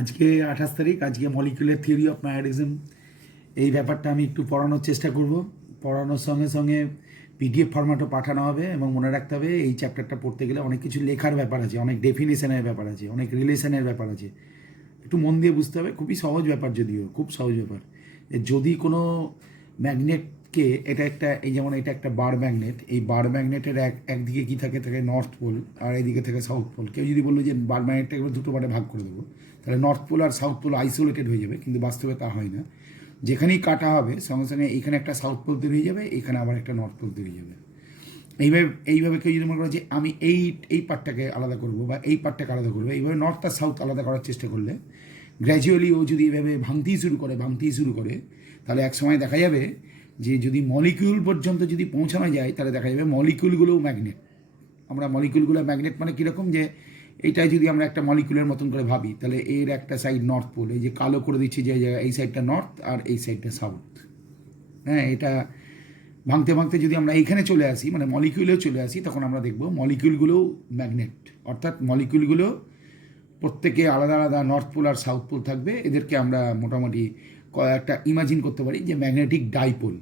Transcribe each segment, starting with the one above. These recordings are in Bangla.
আজকে 28 তারিখ। আজকে মলিকুলার থিওরি অফ ম্যাগনেটিজম এই ব্যাপারটা আমি একটু পড়ানোর চেষ্টা করব। পড়ানোর সঙ্গে সঙ্গে পিডিএফ ফরম্যাটও পাঠানো হবে এবং মনে রাখতে হবে এই চ্যাপ্টারটা পড়তে গেলে অনেক কিছু লেখার ব্যাপার আছে, অনেক ডেফিনেশনের ব্যাপার আছে, অনেক রিলেশনের ব্যাপার আছে। একটু মন দিয়ে বুঝতে হবে। খুবই সহজ ব্যাপার, যদিও খুব সহজ ব্যাপার। যদি কোনো ম্যাগনেটকে, এটা একটা, এই যেমন এটা একটা বার ম্যাগনেট, এই বার ম্যাগনেটের একদিকে কী থাকে, থাকে নর্থ পোল, আর এইদিকে থাকে সাউথ পোল। কেউ যদি বললো যে বার ম্যাগনেটটাকে দুটো পার্টে ভাগ করে দেবো, তাহলে নর্থ পোল আর সাউথ পোল আইসোলেটেড হয়ে যাবে, কিন্তু বাস্তবে তা হয় না। যেখানেই কাটা হবে সঙ্গে সঙ্গে এইখানে একটা সাউথ পোল তৈরি হয়ে যাবে, এখানে আবার একটা নর্থ পোল তৈরি হয়ে যাবে। এইভাবে কেউ যদি মনে করে যে আমি এই পার্টটাকে আলাদা করবো বা এই পার্টটাকে আলাদা করবো, এইভাবে নর্থ আর সাউথ আলাদা করার চেষ্টা করলে গ্র্যাজুয়ালি ও যদি এভাবে ভাঙতেই শুরু করে, তাহলে এক সময় দেখা যাবে যে যদি মলিকিউল পর্যন্ত যদি পৌঁছানো যায়, তাহলে দেখা যাবে মলিকিউলগুলোও ম্যাগনেট। আমরা মলিকিউলগুলো ম্যাগনেট মানে কীরকম, যে এইটাই যদি আমরা একটা মলিকিউলের মতন করে ভাবি, তাহলে এর একটা সাইড নর্থ পোল, এই যে কালো করে দিচ্ছি যে জায়গায়, এই সাইডটা নর্থ আর এই সাইডটা সাউথ। হ্যাঁ, এটা ভাঙতে ভাঙতে যদি আমরা এইখানে চলে আসি, মানে মলিকিউলেও চলে আসি, তখন আমরা দেখব মলিকিউলগুলোও ম্যাগনেট। অর্থাৎ মলিকিউলগুলো প্রত্যেকে আলাদা আলাদা নর্থ পোল আর সাউথ পোল থাকবে। এদেরকে আমরা মোটামুটি একটা ইমাজিন করতে পারি যে ম্যাগনেটিক ডাইপোল।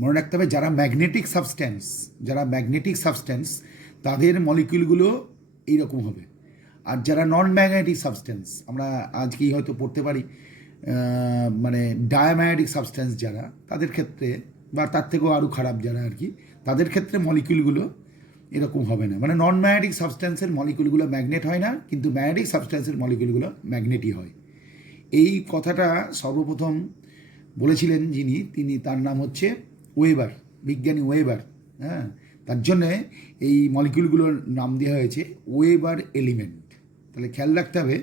মনে রাখতে হবে যারা ম্যাগনেটিক সাবস্ট্যান্স তাদের মলিকিউলগুলো এইরকম হবে। আর যারা নন ম্যাগনেটিক সাবস্ট্যান্স, আমরা আজকেই হয়তো পড়তে পারি, মানে ডায়াম্যাগনেটিক সাবস্ট্যান্স যারা, তাদের ক্ষেত্রে বা তার থেকেও আরও খারাপ যারা আর কি, তাদের ক্ষেত্রে মলিকিউলগুলো এরকম হবে না। মানে নন ম্যাগনেটিক সাবস্ট্যান্সের মলিকিউলগুলো ম্যাগনেট হয় না, কিন্তু ম্যাগনেটিক সাবস্ট্যান্সের মলিকিউলগুলো ম্যাগনেটই হয়। এই কথাটা সর্বপ্রথম বলেছিলেন যিনি, তার নাম হচ্ছে ওয়েবার, বিজ্ঞানী ওয়েবার। হ্যাঁ, তার জন্যে এই মলিকিউলগুলোর নাম দেওয়া হয়েছে ওয়েবার এলিমেন্ট। তাহলে খেয়াল রাখতে হবে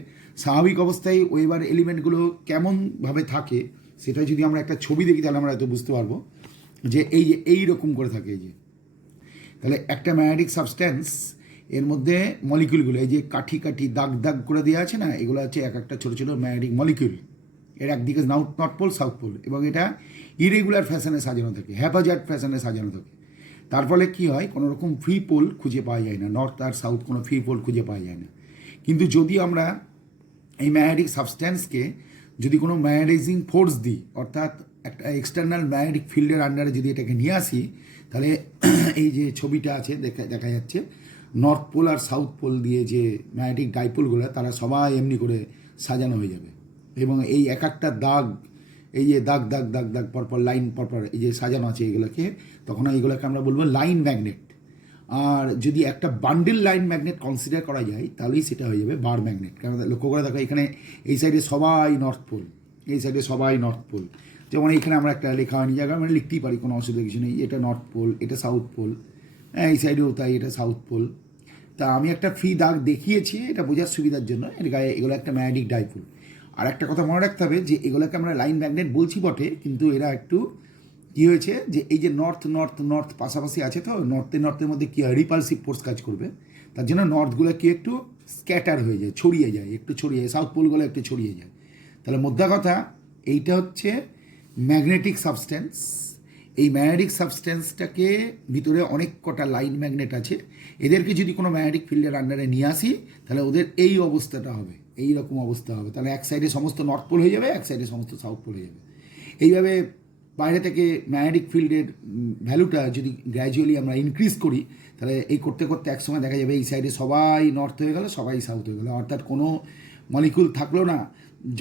স্বাভাবিক অবস্থায় ওয়েবার এলিমেন্টগুলো কেমনভাবে থাকে, সেটা যদি আমরা একটা ছবি দেখি তাহলে আমরা হয়তো বুঝতে পারবো যে এই রকম করে থাকে। এই যে, তাহলে একটা ম্যাগনেটিক সাবস্ট্যান্স, এর মধ্যে মলিকিউলগুলো এই যে কাঠি কাঠি দাগ দাগ করে দেওয়া আছে না, এগুলো হচ্ছে এক একটা ছোটো ছোটো ম্যাগনেটিক মলিকিউল। এর একদিকে নর্থ পোল সাউথ পোল, এবং এটা ইরেগুলার ফ্যাশনে সাজানো থাকে, হ্যাপাজার্ড ফ্যাশনে সাজানো থাকে। তার ফলে কী হয়, কোনো রকম ফ্রি পোল খুঁজে পাওয়া যায় না, নর্থ আর সাউথ কোনো ফ্রি পোল খুঁজে পাওয়া যায় না। কিন্তু যদি আমরা এই ম্যাগনেটিক সাবস্ট্যান্সকে যদি কোনো ম্যাগনেটাইজিং ফোর্স দিই, অর্থাৎ একটা এক্সটার্নাল ম্যাগনেটিক ফিল্ডের আন্ডারে যদি এটাকে নিয়ে আসি, তাহলে এই যে ছবিটা আছে দেখা যাচ্ছে, নর্থ পোল আর সাউথ পোল দিয়ে যে ম্যাগনেটিক ডাইপোলগুলো, তারা সবাই এমনি করে সাজানো হয়ে যাবে। এবং এই এক একটা দাগ, এই যে দাগ দাগ দাগ দাগ পরপর লাইন পরপর এই যে সাজানো আছে এগুলোকে, তখন এইগুলোকে আমরা বলবো লাইন ম্যাগনেট। আর যদি একটা বান্ডেল লাইন ম্যাগনেট কনসিডার করা যায়, তাহলেই সেটা হয়ে যাবে বার ম্যাগনেট। কারণ লক্ষ্য করে দেখো, এখানে এই সাইডে সবাই নর্থ পোল, এই সাইডে সবাই নর্থ পোল। যেমন এইখানে আমরা একটা লেখা হয়নি জায়গা, আমরা লিখতেই পারি, কোনো অসুবিধা কিছু নেই। এটা নর্থ পোল, এটা সাউথ পোল, হ্যাঁ এই সাইডেও তাই, এটা সাউথ পোল। তা আমি একটা ফ্রি দাগ দেখিয়েছি এটা বোঝার সুবিধার জন্য। এর গায়ে এগুলো একটা ম্যাগনেটিক ডাইপোল। আর একটা কথা মনে রাখতে হবে যে এগুলোকে আমরা লাইন ম্যাগনেট বলছি বটে, কিন্তু এরা একটু কী হয়েছে, যে এই যে নর্থ পাশাপাশি আছে, তো নর্থের মধ্যে কী হয়, রিপালসিভ ফোর্স কাজ করবে। তার জন্য নর্থগুলো কি একটু স্ক্যাটার হয়ে যায়, ছড়িয়ে যায়, সাউথ পোলগুলো একটু ছড়িয়ে যায়। তাহলে মোদ্দা কথা, এইটা হচ্ছে ম্যাগনেটিক সাবস্ট্যান্স। এই ম্যাগনেটিক সাবস্ট্যান্সটাকে ভিতরে অনেক কটা লাইন ম্যাগনেট আছে, এদেরকে যদি কোনো ম্যাগনেটিক ফিল্ডের আন্ডারে নিয়ে আসি, তাহলে ওদের এই অবস্থাটা হবে, এই রকম অবস্থা হবে। তাহলে এক সাইডে সমস্ত নর্থ পোল হয়ে যাবে, এক সাইডে সমস্ত সাউথ পোল হয়ে যাবে। এইভাবে বাইরে থেকে ম্যাগনেটিক ফিল্ডের ভ্যালুটা যদি গ্র্যাজুয়ালি আমরা ইনক্রিজ করি, তাহলে এই করতে করতে একসময় দেখা যাবে এই সাইডে সবাই নর্থ হয়ে গেল, সবাই সাউথ হয়ে গেল। অর্থাৎ কোনো মলিকুল থাকলো না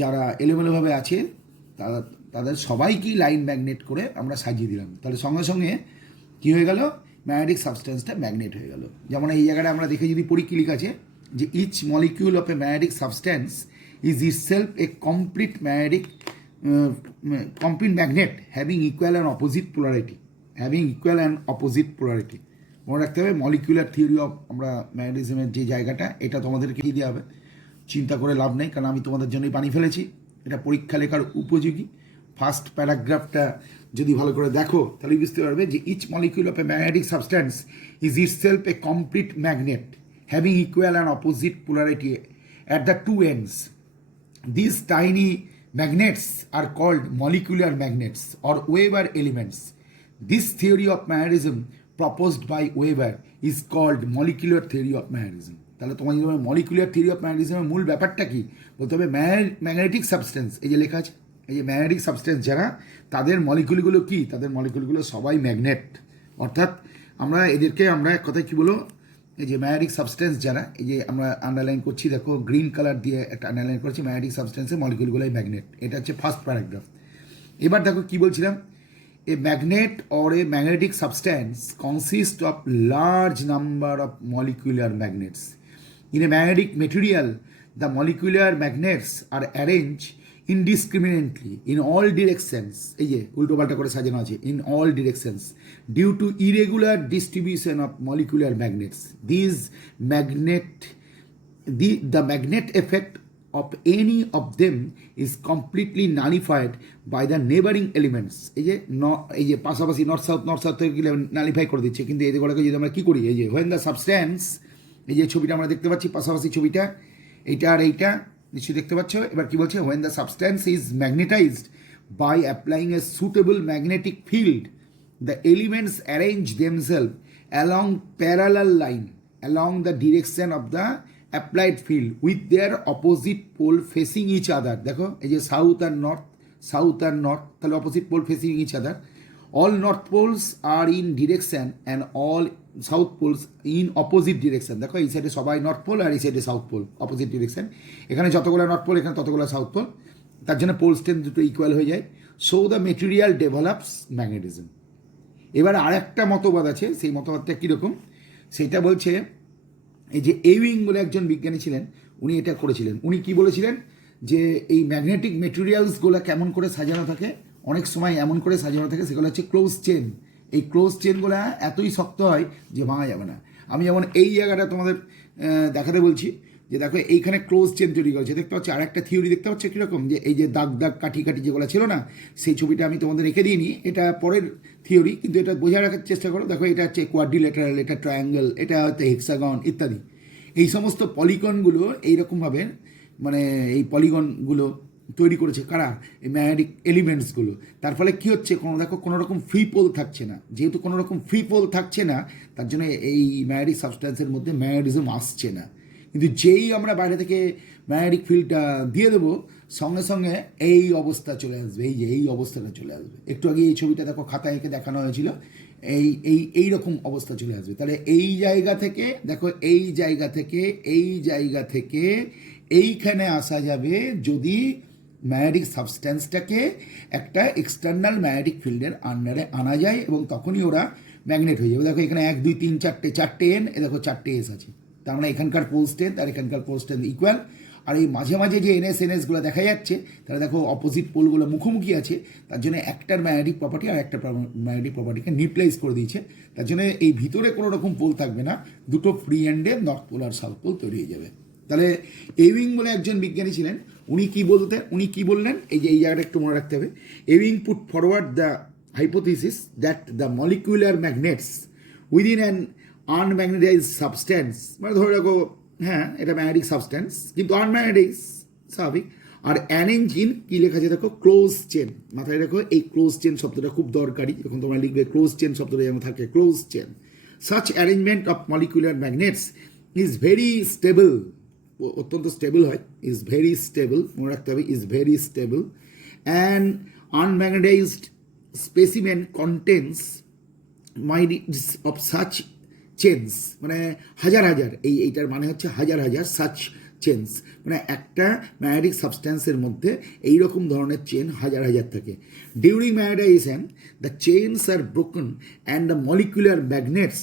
যারা এলোমেলোভাবে আছে, তাদের সবাইকেই লাইন ম্যাগনেট করে আমরা সাজিয়ে দিলাম। তাহলে সঙ্গে সঙ্গে কী হয়ে গেল, ম্যাগনেটিক সাবস্ট্যান্সটা ম্যাগনেট হয়ে গেল। যেমন এই জায়গাটা আমরা দেখে যদি পড়ি, কি লেখা আছে, যে each molecule of a magnetic substance is itself a complete magnet having equal and opposite polarity. মনে রাখতে হবে মলিকুলার থিওরি অফ আমরা ম্যাগনেটিজমের যে জায়গাটা, এটা তোমাদেরকে দিয়ে হবে, চিন্তা করে লাভ নেই, কারণ আমি তোমাদের জন্যই বানিয়ে ফেলেছি। এটা পরীক্ষা লেখার উপযোগী। ফার্স্ট প্যারাগ্রাফটা যদি ভালো করে দেখো, তাহলে বুঝতে পারবে যে each molecule of a magnetic substance is itself a complete magnet having equal and opposite polarity at the two ends. These tiny magnets are called molecular magnets or Weber elements. This theory of magnetism proposed by Weber is called molecular theory of magnetism. তাহলে তোমার যদি মলিকুলার থিওরি অফ ম্যাগনেটিজমের মূল ব্যাপারটা কি বলতে হবে, ম্যাগনেটিক সাবস্টেন্স, এই যে লেখা আছে, এই যে ম্যাগনেটিক সাবস্টেন্স যারা, তাদের মলিকুলগুলো কি, তাদের মলিকুলগুলো সবাই ম্যাগনেট। অর্থাৎ আমরা এদেরকে আমরা এক কথায় কী বলো, এই যে ম্যাগনেটিক সাবস্টেন্স যারা, এই যে আমরা আন্ডারলাইন করছি, দেখো গ্রিন কালার দিয়ে একটা আন্ডারলাইন করছি, ম্যাগনেটিক সাবস্টেন্সের মলিকুলগুলোই ম্যাগনেট। এটা হচ্ছে ফার্স্ট প্যারাগ্রাফ। এবার দেখো কী বলছিলাম, a magnet or a magnetic substance consists of large number of molecular magnets. In a magnetic material, the molecular magnets are arranged indiscriminately in all directions. এই যে উল্টো পাল্টা করে সাজানো আছে, in all directions, due to irregular distribution of molecular magnets. The magnet effect of any of them is completely nullified by the neighboring elements. এই যে পাশাপাশি নর্থ সাউথ থেকে নালিফাই করে দিচ্ছে, কিন্তু এগুলোকে যদি আমরা কী করি, এই যে when the substance, এই যে ছবিটা আমরা দেখতে পাচ্ছি পাশাপাশি ছবিটা, এইটা আর এইটা নিশ্চয়ই দেখতে পাচ্ছ। এবার কি বলছে, when the substance is magnetized by applying a suitable magnetic field, the elements arrange themselves along parallel line along the direction of the applied field with their opposite pole facing each other. দেখো এই যে সাউথ আর নর্থ, তাহলে opposite pole facing each other. All north poles are in direction and all south poles in opposite direction. দেখো এই সাইডে সবাই নর্থ পোল আর এই সাইডে সাউথ পোল, অপোজিট ডিরেকশন। এখানে যতগুলো নর্থ পোল, এখানে ততগুলো সাউথ পোল, তার জন্য পোল স্ট্রেন্থ দুটো ইকুয়াল হয়ে যায়। So the material develops magnetism. এবার আর একটা মতবাদ আছে, সেই মতবাদটা কীরকম সেটা বলছে, এই যে এউইং বলে একজন বিজ্ঞানী ছিলেন, উনি এটা করেছিলেন। উনি কি বলেছিলেন যে এই ম্যাগনেটিক মেটেরিয়ালসগুলো কেমন করে সাজানো থাকে, অনেক সময় এমন করে সাজানো থাকে, সেগুলো হচ্ছে ক্লোজ চেন। এই ক্লোজ চেনগুলো এতই শক্ত হয় যে ভাঙা যাবে না। আমি যেমন এই জায়গাটা তোমাদের দেখাতে বলছি, যে দেখো এইখানে ক্লোজ চেন তৈরি করেছে, দেখতে পাচ্ছি। আর একটা থিওরি দেখতে পাচ্ছ কীরকম, যে এই যে দাগ কাঠি যেগুলো ছিল না, সেই ছবিটা আমি তোমাদের রেখে দিইনি, এটা পরের থিওরি, কিন্তু এটা বোঝা রাখার চেষ্টা করো। দেখো এটা হচ্ছে কোয়াড্রিলেটারাল, এটা ট্রায়াঙ্গেল, এটা হচ্ছে হেক্সাগন ইত্যাদি। এই সমস্ত পলিগনগুলো এইরকমভাবে, মানে এই পলিগনগুলো তৈরি করেছে কারা, এই ম্যাগনেটিক এলিমেন্টসগুলো। তার ফলে কী হচ্ছে, কোনো রকম ফ্রি পোল থাকছে না। যেহেতু কোনো রকম ফ্রি পোল থাকছে না, তার জন্য এই ম্যাগনেটিক সাবস্ট্যান্সের মধ্যে ম্যাগনেটিজম আসছে না। কিন্তু যেই আমরা বাইরে থেকে ম্যাগনেটিক ফিল্ডটা দিয়ে দেবো, সঙ্গে সঙ্গে এই অবস্থা চলে আসবে, এই যে এই অবস্থাটা চলে আসবে। একটু আগে এই ছবিটা দেখো খাতায় এঁকে দেখানো হয়েছিল, এই রকম অবস্থা চলে আসবে। তাহলে এই জায়গা থেকে দেখো, এই জায়গা থেকে এইখানে আসা যাবে যদি ম্যাগনেটিক সাবস্ট্যান্সটাকে একটা এক্সটার্নাল ম্যাগনেটিক ফিল্ডের আন্ডারে আনা যায়, এবং তখনই ওরা ম্যাগনেট হয়ে যাবে। দেখো এখানে 1 2 3 4টে এন, এ দেখো 4টে এস আছে, তার মানে এখানকার পোল স্ট্রেন্থ আর এখানকার পোল স্ট্রেন্থ ইকুয়াল। আর এই মাঝে মাঝে যে এনএসগুলো দেখা যাচ্ছে, তাহলে দেখো অপোজিট পোলগুলো মুখোমুখি আছে, তার জন্য একটার ম্যাগনেটিক প্রপার্টি আর একটা ম্যাগনেটিক প্রপার্টিকে নিউট্রালাইজ করে দিয়েছে। তার জন্য এই ভিতরে কোনো রকম পোল থাকবে না, দুটো ফ্রি হ্যান্ডে নর্থ পোল আর সাউথ পোল তৈরি হয়ে যাবে। তাহলে এউইং বলে একজন বিজ্ঞানী ছিলেন, উনি কি বললেন, এই যে এই জায়গাটা একটু মনে রাখতে হবে। Ewing put forward the hypothesis that the molecular magnets within an unmagnetized substance, মানে ধরে রাখো হ্যাঁ এটা ম্যাগনেটিক সাবস্ট্যান্স কিন্তু আনম্যাগনেটাইজ, স্বাভাবিক। আর অ্যারেঞ্জ ইন কি লেখা আছে দেখো, ক্লোজ চেন। মাথায় রাখো এই ক্লোজ চেন শব্দটা খুব দরকারি, যখন তোমরা লিখবে ক্লোজ চেন শব্দটা যেমন থাকে, close chain. Such arrangement of molecular magnets is very stable, অত্যন্ত স্টেবল হয়, ইজ ভেরি স্টেবল, মনে রাখতে হবে, is very stable. And unmagnetized specimen contains myriads of such chains, মানে হাজার এইটার মানে হচ্ছে হাজার সাচ চেন্স, মানে একটা ম্যাগনেটিক সাবস্ট্যান্সের মধ্যে এইরকম ধরনের চেন হাজার থাকে। During magnetisation the chains are broken and the molecular magnets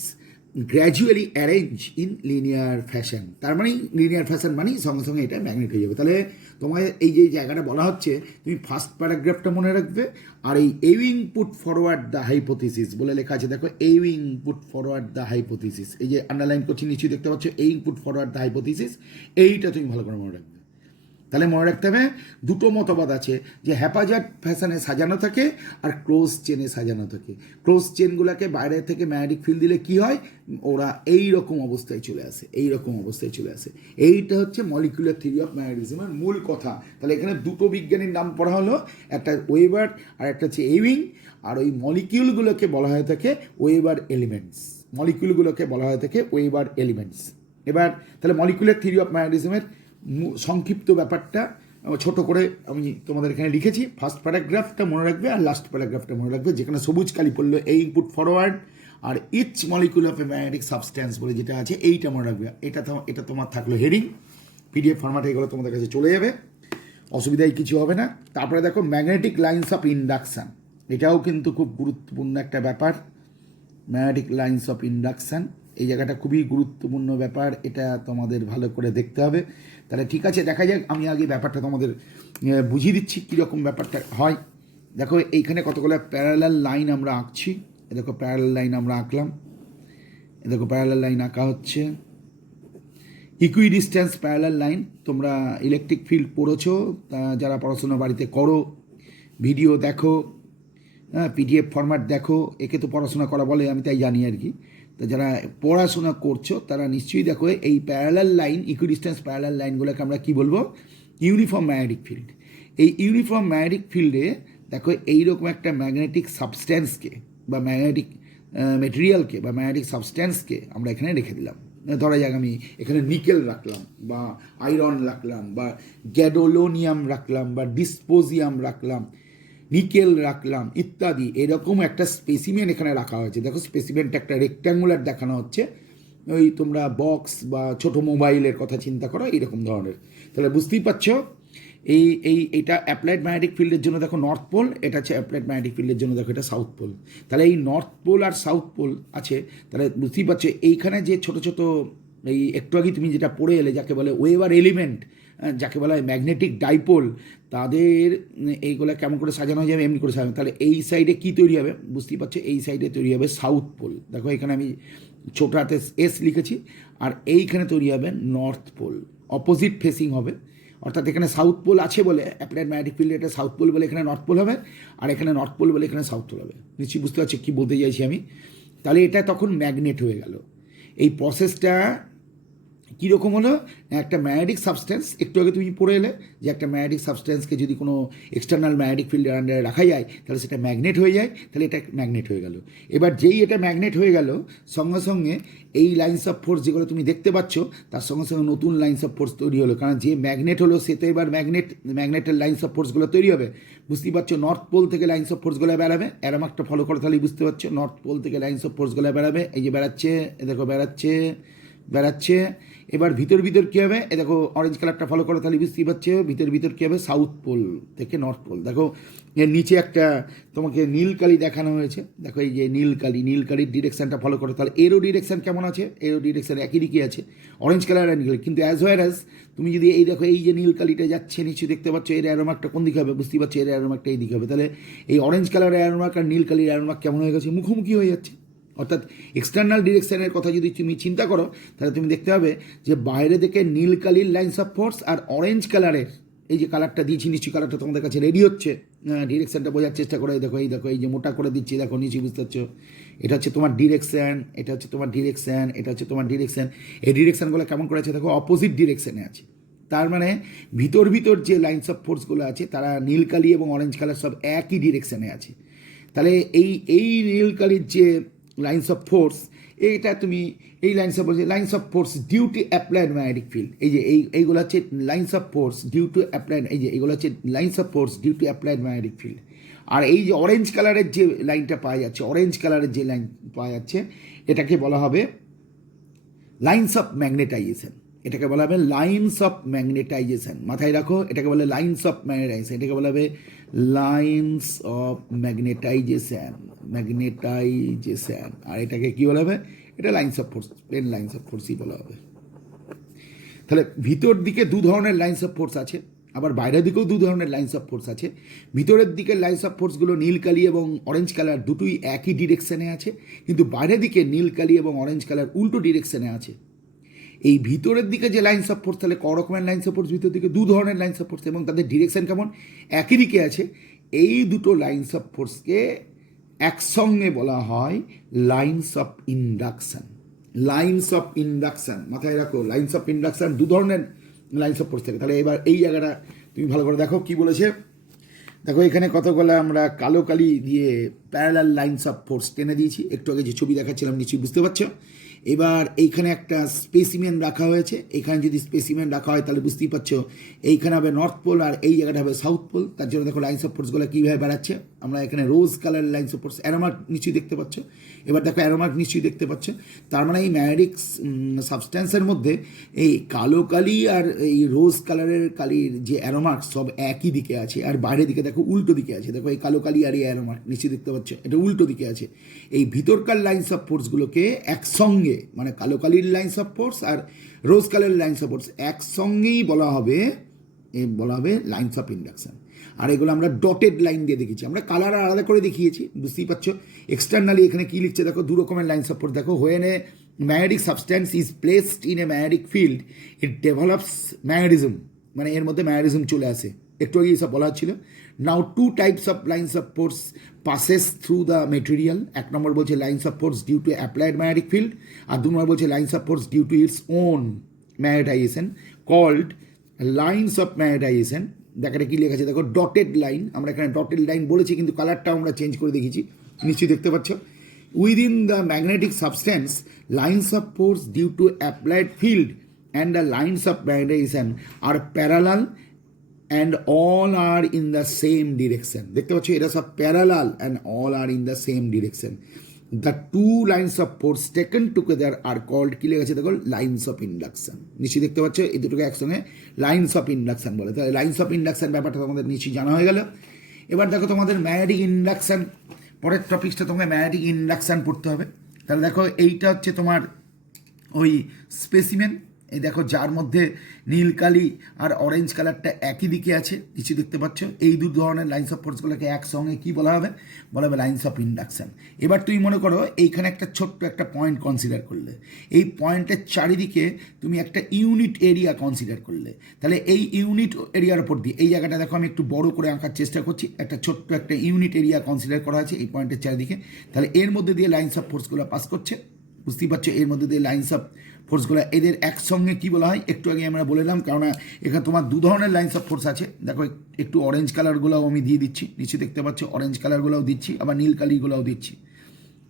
gradually arrange in linear fashion. তার মানে লিনিয়ার ফ্যাশন মানেই সঙ্গে সঙ্গে এটা ম্যাগনেট হয়ে যাবে। তাহলে তোমার এই যে জায়গাটা বলা হচ্ছে, তুমি ফার্স্ট প্যারাগ্রাফটা মনে রাখবে। আর এই এউইং পুট ফরওয়ার্ড দ্য হাইপোথিসিস বলে লেখা আছে, দেখো এউইং পুট ফরওয়ার্ড দ্য হাইপোথিসিস, এই যে আন্ডারলাইন করছি নিশ্চয়ই দেখতে পাচ্ছ, এউইং পুট ফরওয়ার্ড দ্য হাইপোথিসিস, এইটা তুমি ভালো করে মনে রাখবে। তাহলে মনে রাখতে হবে দুটো মতবাদ আছে, যে হ্যাপাজার্ড ফ্যাশনে সাজানো থাকে আর ক্লোজ চেনে সাজানো থাকে। ক্লোজ চেনগুলোকে বাইরে থেকে ম্যাগনেটিক ফিল্ড দিলে কি হয়, ওরা এই রকম অবস্থায় চলে আসে, এইটা হচ্ছে মলিকুলার থিওরি অফ ম্যাগনেটিজমের মূল কথা। তাহলে এখানে দুটো বিজ্ঞানীর নাম পড়া হলো, একটা ওয়েবার আর একটা হচ্ছে এউইং। আর ওই মলিকিউলগুলোকে বলা হয়ে থাকে ওয়েবার এলিমেন্টস, এবার তাহলে মলিকুলার থিওরি অফ ম্যাগনেটিজমের সংক্ষিপ্ত ব্যাপারটা ছোট করে আমি তোমাদের এখানে লিখেছি। ফার্স্ট প্যারাগ্রাফটা মনে রাখবে আর লাস্ট প্যারাগ্রাফটা মনে রাখবে, যেখানে সবুজ কালি পড়লো এই ইনপুট ফরওয়ার্ড, আর each molecule of a magnetic substance বলে যেটা আছে এইটা মনে রাখবে। এটা তোমার থাকলো হেডিং, পিডিএফ ফরম্যাটে এগুলো তোমাদের কাছে চলে যাবে, অসুবিধায় কিছু হবে না। তারপরে দেখো ম্যাগনেটিক লাইন্স অফ ইন্ডাকশান, এটাও কিন্তু খুব গুরুত্বপূর্ণ একটা ব্যাপার। ম্যাগনেটিক লাইন্স অফ ইন্ডাকশান এই জায়গাটা খুবই গুরুত্বপূর্ণ ব্যাপার, এটা তোমাদের ভালো করে দেখতে হবে। তাহলে ঠিক আছে, দেখা যাক, আমি আগে ব্যাপারটা তোমাদের বুঝিয়ে দিচ্ছি কীরকম ব্যাপারটা হয়। দেখো এইখানে কতগুলো প্যারালাল লাইন আমরা আঁকছি, দেখো প্যারালাল লাইন আমরা আঁকলাম, দেখো প্যারালাল লাইন আঁকা হচ্ছে, ইকুইডিস্ট্যান্স প্যারালাল লাইন। তোমরা ইলেকট্রিক ফিল্ড পড়েছো, যারা পড়াশোনা বাড়িতে করো, ভিডিও দেখো, হ্যাঁ পিডিএফ ফরম্যাট দেখো, একে তো পড়াশোনা করা বলে, আমি তাই জানি আর কি। তো যারা পড়াশোনা করছো তারা নিশ্চয়ই দেখো এই প্যারালাল লাইন, ইকুইডিস্ট্যান্স প্যারালাল লাইনগুলোকে আমরা কি বলবো, ইউনিফর্ম ম্যাগনেটিক ফিল্ড। এই ইউনিফর্ম ম্যাগনেটিক ফিল্ডে দেখো এইরকম একটা ম্যাগনেটিক সাবস্ট্যান্সকে বা ম্যাগনেটিক মেটেরিয়ালকে বা ম্যাগনেটিক সাবস্ট্যান্সকে আমরা এখানে রেখে দিলাম। ধরা যাক আমি এখানে নিকেল রাখলাম বা আয়রন রাখলাম বা গ্যাডোলোনিয়াম রাখলাম বা ডিসপোজিয়াম রাখলাম, নিকেল রাখলাম ইত্যাদি, এরকম একটা স্পেসিমেন এখানে রাখা হয়েছে। দেখো স্পেসিমেনটা একটা রেক্ট্যাঙ্গুলার দেখানো হচ্ছে, ওই তোমরা বক্স বা ছোট মোবাইলের কথা চিন্তা করো এইরকম ধরনের। তাহলে বুঝতেই পারছো এইটা অ্যাপ্লাইড ম্যাগনেটিক ফিল্ডের জন্য দেখো নর্থ পোল, এটা হচ্ছে অ্যাপ্লাইড ম্যাগনেটিক ফিল্ডের জন্য দেখো এটা সাউথ পোল। তাহলে এই নর্থ পোল আর সাউথ পোল আছে, তাহলে বুঝতেই পারছো এইখানে যে ছোট ছোট এই একটু আগে তুমি যেটা পড়ে এলে যাকে বলে ওয়েবার এলিমেন্ট, যাকে বলা হয় ম্যাগনেটিক ডাইপোল, তাদের এইগুলো কেমন করে সাজানো যাবে, এমনি করে সাজানো। তাহলে এই সাইডে কী তৈরি হবে বুঝতেই পারছো, এই সাইডে তৈরি হবে সাউথ পোল। দেখো এখানে আমি ছোট হাতে এস লিখেছি, আর এইখানে তৈরি হবে নর্থ পোল, অপোজিট ফেসিং হবে। অর্থাৎ এখানে সাউথ পোল আছে বলে অ্যাপ্লাইড ম্যাগনেটিক ফিল্ডে এটা সাউথ পোল বলে এখানে নর্থ পোল হবে, আর এখানে নর্থ পোল বলে এখানে সাউথ পোল হবে। নিশ্চয়ই বুঝতে পারছি কী বলতে চাইছি আমি। তাহলে এটা তখন ম্যাগনেট হয়ে গেল। এই প্রসেসটা কীরকম হলো, একটা ম্যাগনেটিক সাবস্ট্যান্স, একটু আগে তুমি পড়ে এলে যে একটা ম্যাগনেটিক সাবস্ট্যান্সকে যদি কোনো এক্সটার্নাল ম্যাগনেটিক ফিল্ডের আন্ডারে রাখা যায় তাহলে সেটা ম্যাগনেট হয়ে যায়, তাহলে এটা ম্যাগনেট হয়ে গেল। এবার যেই এটা ম্যাগনেট হয়ে গেল, সঙ্গে সঙ্গে এই লাইন্স অফ ফোর্স যেগুলো তুমি দেখতে পাচ্ছ তার সঙ্গে সঙ্গে নতুন লাইন্স অফ ফোর্স তৈরি হলো, কারণ যে ম্যাগনেট হলো সে তো এবার ম্যাগনেটের লাইন্স অফ ফোর্সগুলো তৈরি হবে। বুঝতেই পারছো নর্থ পোল থেকে লাইন্স অফ ফোর্সগুলো বেরাবে, এরম একটা ফলো করো তাহলেই বুঝতে পারছো। নর্থ পোল থেকে লাইন্স অফ ফোর্সগুলো বেরাবে, এই যে বেড়াচ্ছে, দেখো বেড়াচ্ছে। এবার ভিতর কী হবে, এ দেখো অরেঞ্জ কালারটা ফলো করো তাহলে বুঝতেই পারছো ভিতর কী হবে, সাউথ পোল থেকে নর্থ পোল। দেখো এর নিচে একটা তোমাকে নীল কালি দেখানো হয়েছে, দেখো এই যে নীল কালির ডিরেকশানটা ফলো করো, তাহলে এরও ডিরেকশান কেমন আছে, এরও ডিরেকশান একই দিকে আছে, অরেঞ্জ কালার আর নীল কালি। কিন্তু অ্যাজ ওয়ার অ্যাজ তুমি যদি এই দেখো এই যে নীল কালিটা যাচ্ছে নিশ্চয়ই দেখতে পাচ্ছ, এর অ্যারোমার্কটা কোন দিকে হবে, বুঝতেই পারছো এর অ্যারোমার্কটা এই দিকে হবে। তাহলে এই অরেঞ্জ কালারের অ্যারোমার্ক আর নীল কালির অ্যারোমার্ক কেমন হয়ে গেছে, মুখোমুখি হয়ে যাচ্ছে। অর্থাৎ এক্সটার্নাল ডিরেকশানের কথা যদি তুমি চিন্তা করো তাহলে তুমি দেখতে পাবে যে বাইরে থেকে নীল কালির লাইন্স অফ ফোর্স আর অরেঞ্জ কালারের এই যে কালারটা দিয়েছি, নিশ্চয়ই কালারটা তোমাদের কাছে রেডি হচ্ছে, ডিরেকশানটা বোঝার চেষ্টা করে দেখো, এই যে মোটা করে দিচ্ছি দেখো, নিশ্চয়ই বুঝতে পারছো এটা হচ্ছে তোমার ডিরেকশান, এটা হচ্ছে তোমার ডিরেকশান, এটা হচ্ছে তোমার ডিরেকশান। এই ডিরেকশানগুলো কেমন করে আছে দেখো, অপোজিট ডিরেকশানে আছে। তার মানে ভিতর যে লাইন্স অফ ফোর্সগুলো আছে তারা নীল কালি এবং অরেঞ্জ কালার সব একই ডিরেকশানে আছে। তাহলে এই নীল কালির যে লাইন্স অফ ফোর্স, এইটা তুমি এই lines of force due to applied magnetic field, এই যে এইগুলো হচ্ছে lines of force due to applied, এই যে এইগুলো হচ্ছে lines of force due to applied magnetic field. আর এই যে অরেঞ্জ কালারের যে লাইনটা পাওয়া যাচ্ছে, এটাকে বলা হবে লাইন্স অফ ম্যাগনেটাইজেশন, এটাকে বলা হবে লাইন্স অফ ম্যাগনেটাইজেশন। মাথায় রাখো, এটাকে বলে লাইন্স অফ ম্যাগনেটাইজেশন, এটাকে বলা হবে লাইন্স অফ ম্যাগনেটাইজেশন। আর এটাকে কী বলা হবে, এটা lines of force, plain lines of ফোর্সই বলা হবে। তাহলে ভিতর দিকে দু ধরনের লাইন্স অফ ফোর্স আছে, আবার বাইরের দিকেও দু ধরনের লাইন্স অফ ফোর্স আছে। ভিতরের দিকে লাইন্স অফ ফোর্সগুলো নীল কালি এবং অরেঞ্জ কালার দুটোই একই ডিরেকশানে আছে, কিন্তু বাইরের দিকে নীল কালি এবং অরেঞ্জ কালার উল্টো ডিরেকশানে আছে। এই ভিতরের দিকে যে লাইন্স অফ ফোর্স, তাহলে ক রকমের লাইন্স অফ ফোর্স, ভিতর দিকে দু ধরনের লাইন্স অফ ফোর্স এবং তাদের ডিরেকশান কেমন, একই দিকে আছে। এই দুটো লাইন্স অফ ফোর্সকে একসঙ্গে বলা হয় লাইন্স অফ ইন্ডাকশান। মাথায় রাখো, লাইন্স অফ ইন্ডাকশান দু ধরনের লাইন্স অফ ফোর্স থাকে। তাহলে এবার এই জায়গাটা তুমি ভালো করে দেখো কি বলেছে, দেখো এখানে কতগুলো আমরা কালো কালি দিয়ে প্যারালাল লাইন্স অফ ফোর্স টেনে দিয়েছি, একটু আগে যে ছবি দেখাচ্ছিলাম নিশ্চয়ই বুঝতে পারছো। এবার এইখানে একটা স্পেসিমেন রাখা হয়েছে, এখানে যদি স্পেসিমেন রাখা হয় তাহলে বুঝতেই পারছো এইখানে হবে নর্থ পোল আর এই জায়গাটা হবে সাউথ পোল। তার জন্য দেখো লাইন্স অফ ফোর্সগুলো কীভাবে বেড়াচ্ছে। আমরা এখানে rose colour lines of force arrow mark নিশ্চয়ই দেখতে পাচ্ছ। এবার দেখো অ্যারোমার্ক নিশ্চয়ই দেখতে পাচ্ছ। তার মানে এই ম্যাগনেটিক সাবস্ট্যান্সের মধ্যে এই কালো কালি আর এই রোজ কালারের কালির যে অ্যারোমার্ক সব একই দিকে আছে, আর বাইরের দিকে দেখো উল্টো দিকে আছে। দেখো এই কালো কালি আর এই অ্যারোমার্ক নিশ্চয়ই দেখতে পাচ্ছ, এটা উল্টো দিকে আছে। এই ভিতরকার লাইন্স অফ ফোর্সগুলোকে একসঙ্গে, মানে কালো কালির লাইন্স অফ ফোর্স আর রোজ কালারের লাইন্স অফ ফোর্স একসঙ্গেই বলা হবে লাইন্স অফ ইন্ডাকশন। আর এগুলো আমরা ডটেড লাইন দিয়ে দেখিয়েছি, আমরা কালার আলাদা করে দেখিয়েছি, বুঝতেই পারছো। এক্সটার্নালি এখানে কি লিখছে দেখো, দু রকমের লাইন্স অফ ফোর্স দেখো। When a magnetic substance is placed in a magnetic field it develops magnetism, মানে এর মধ্যে ম্যাগনেটিজম চলে আসে। একটু আগে এইসব বলা হচ্ছিল। Now two types of lines of force passes through the material. এক নম্বর বলছে lines of force due to applied magnetic field, আর দু নম্বর বলছে lines of force due to its own magnetization called lines of magnetization. দেখাটা কি লেখা আছে দেখো, ডটেড লাইন। আমরা এখানে ডটেড লাইন বলেছি, কিন্তু কালারটাও আমরা চেঞ্জ করে দেখেছি, নিশ্চয়ই দেখতে পাচ্ছ। Within the magnetic substance lines of force due to applied field and the lines of magnetization are parallel and all are in the same direction. দেখতে পাচ্ছ এটা সব parallel and all are in the same direction. The two lines of force taken together are called, কি লেখা আছে দেখো, লাইন্স অফ ইন্ডাকশন। নিশ্চয়ই দেখতে পাচ্ছ এই দুটোকে একসঙ্গে লাইন্স অফ ইন্ডাকশন বলে। তাহলে লাইন্স অফ ইন্ডাকশন ব্যাপারটা তোমাদের নিশ্চয়ই জানা হয়ে গেল। এবার দেখো তোমাদের ম্যাগনেটিক ইন্ডাকশন, পরের টপিকসটা তোমাকে ম্যাগনেটিক ইন্ডাকশন পড়তে হবে। তাহলে দেখো এইটা হচ্ছে তোমার ওই স্পেসিমেন, এই দেখো যার মধ্যে নীল কালি আর অরেঞ্জ কালারটা একই দিকে আছে, কিছু দেখতে পাচ্ছ। এই দু ধরনের লাইন্স অফ ফোর্সগুলোকে একসঙ্গে কী বলা হবে লাইন্স অফ ইন্ডাকশন। এবার তুমি মনে করো এইখানে একটা ছোট্ট একটা পয়েন্ট কনসিডার করলে, এই পয়েন্টের চারিদিকে তুমি একটা ইউনিট এরিয়া কনসিডার করলে, তাহলে এই ইউনিট এরিয়ার উপর দিয়ে এই জায়গাটা দেখো আমি একটু বড় করে আঁকার চেষ্টা করছি, একটা ছোট্ট একটা ইউনিট এরিয়া কনসিডার করা আছে এই পয়েন্টের চারিদিকে। তাহলে এর মধ্যে দিয়ে লাইন্স অফ ফোর্সগুলো পাস করছে, বুঝতেই পারছো। এর মধ্যে দিয়ে লাইন্স অফ ফোর্সগুলো এদের একসঙ্গে কী বলা হয় একটু আগে আমরা বললাম, কেননা এখানে তোমার দু ধরনের লাইন্স অফ ফোর্স আছে। দেখো একটু অরেঞ্জ কালারগুলোও আমি দিয়ে দিচ্ছি, নিশ্চয়ই দেখতে পাচ্ছ অরেঞ্জ কালারগুলোও দিচ্ছি, আবার নীল কালিগুলোও দিচ্ছি।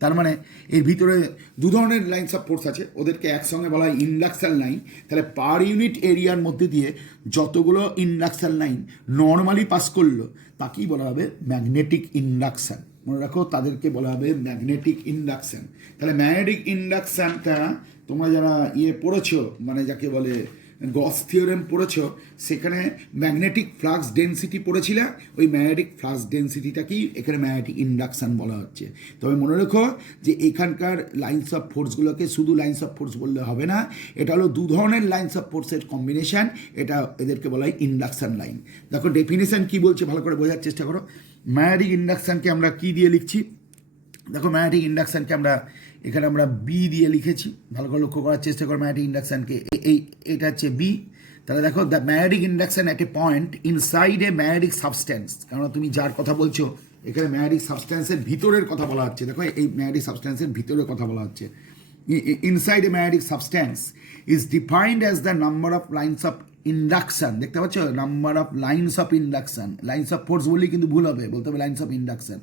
তার মানে এর ভিতরে দু ধরনের লাইন্স অফ ফোর্স আছে, ওদেরকে একসঙ্গে বলা হয় ইন্ডাকশন লাইন। তাহলে পার ইউনিট এরিয়ার মধ্যে দিয়ে যতগুলো ইন্ডাকশন লাইন নর্মালি পাস করলো তাকেই বলা হবে ম্যাগনেটিক ইন্ডাকশন। মনে রাখো তাদেরকে বলা হবে ম্যাগনেটিক ইন্ডাকশন। তাহলে ম্যাগনেটিক ইন্ডাকশনটা তোমরা যারা পড়েছো, মানে যাকে বলে গস থিওরেম পড়েছো, সেখানে ম্যাগনেটিক ফ্লাক্স ডেন্সিটি পড়েছিলে, ওই ম্যাগনেটিক ফ্লাক্স ডেন্সিটিটাকেই এখানে ম্যাগনেটিক ইন্ডাকশন বলা হচ্ছে। তবে মনে রেখো যে এখানকার লাইন্স অফ ফোর্সগুলোকে শুধু লাইন্স অফ ফোর্স বললে হবে না, এটা হলো দু ধরনের লাইন্স অফ ফোর্সের কম্বিনেশান, এটা এদেরকে বলা হয় ইন্ডাকশন লাইন। দেখো ডেফিনেশন কী বলছে ভালো করে বোঝার চেষ্টা করো। ম্যাগনেটিক ইন্ডাকশনকে আমরা কী দিয়ে লিখছি দেখো, ম্যাগনেটিক ইন্ডাকশনকে আমরা এখানে আমরা বি দিয়ে লিখেছি, ভালো করে লক্ষ্য করার চেষ্টা করো। ম্যাগনেটিক ইন্ডাকশনকে এটা হচ্ছে বি। তাহলে দেখো the magnetic induction at a point inside a magnetic substance, কারণ তুমি যার কথা বলছো এখানে ম্যাগনেটিক সাবস্ট্যান্সের ভিতরের কথা বলা হচ্ছে। দেখো এই ম্যাগনেটিক সাবস্ট্যান্সের ভিতরের কথা বলা হচ্ছে। Inside a magnetic substance is defined as the number of lines of induction. দেখতে পাচ্ছ number of lines of induction, lines of force বললেই কিন্তু ভুল হবে, বলতে হবে lines of induction.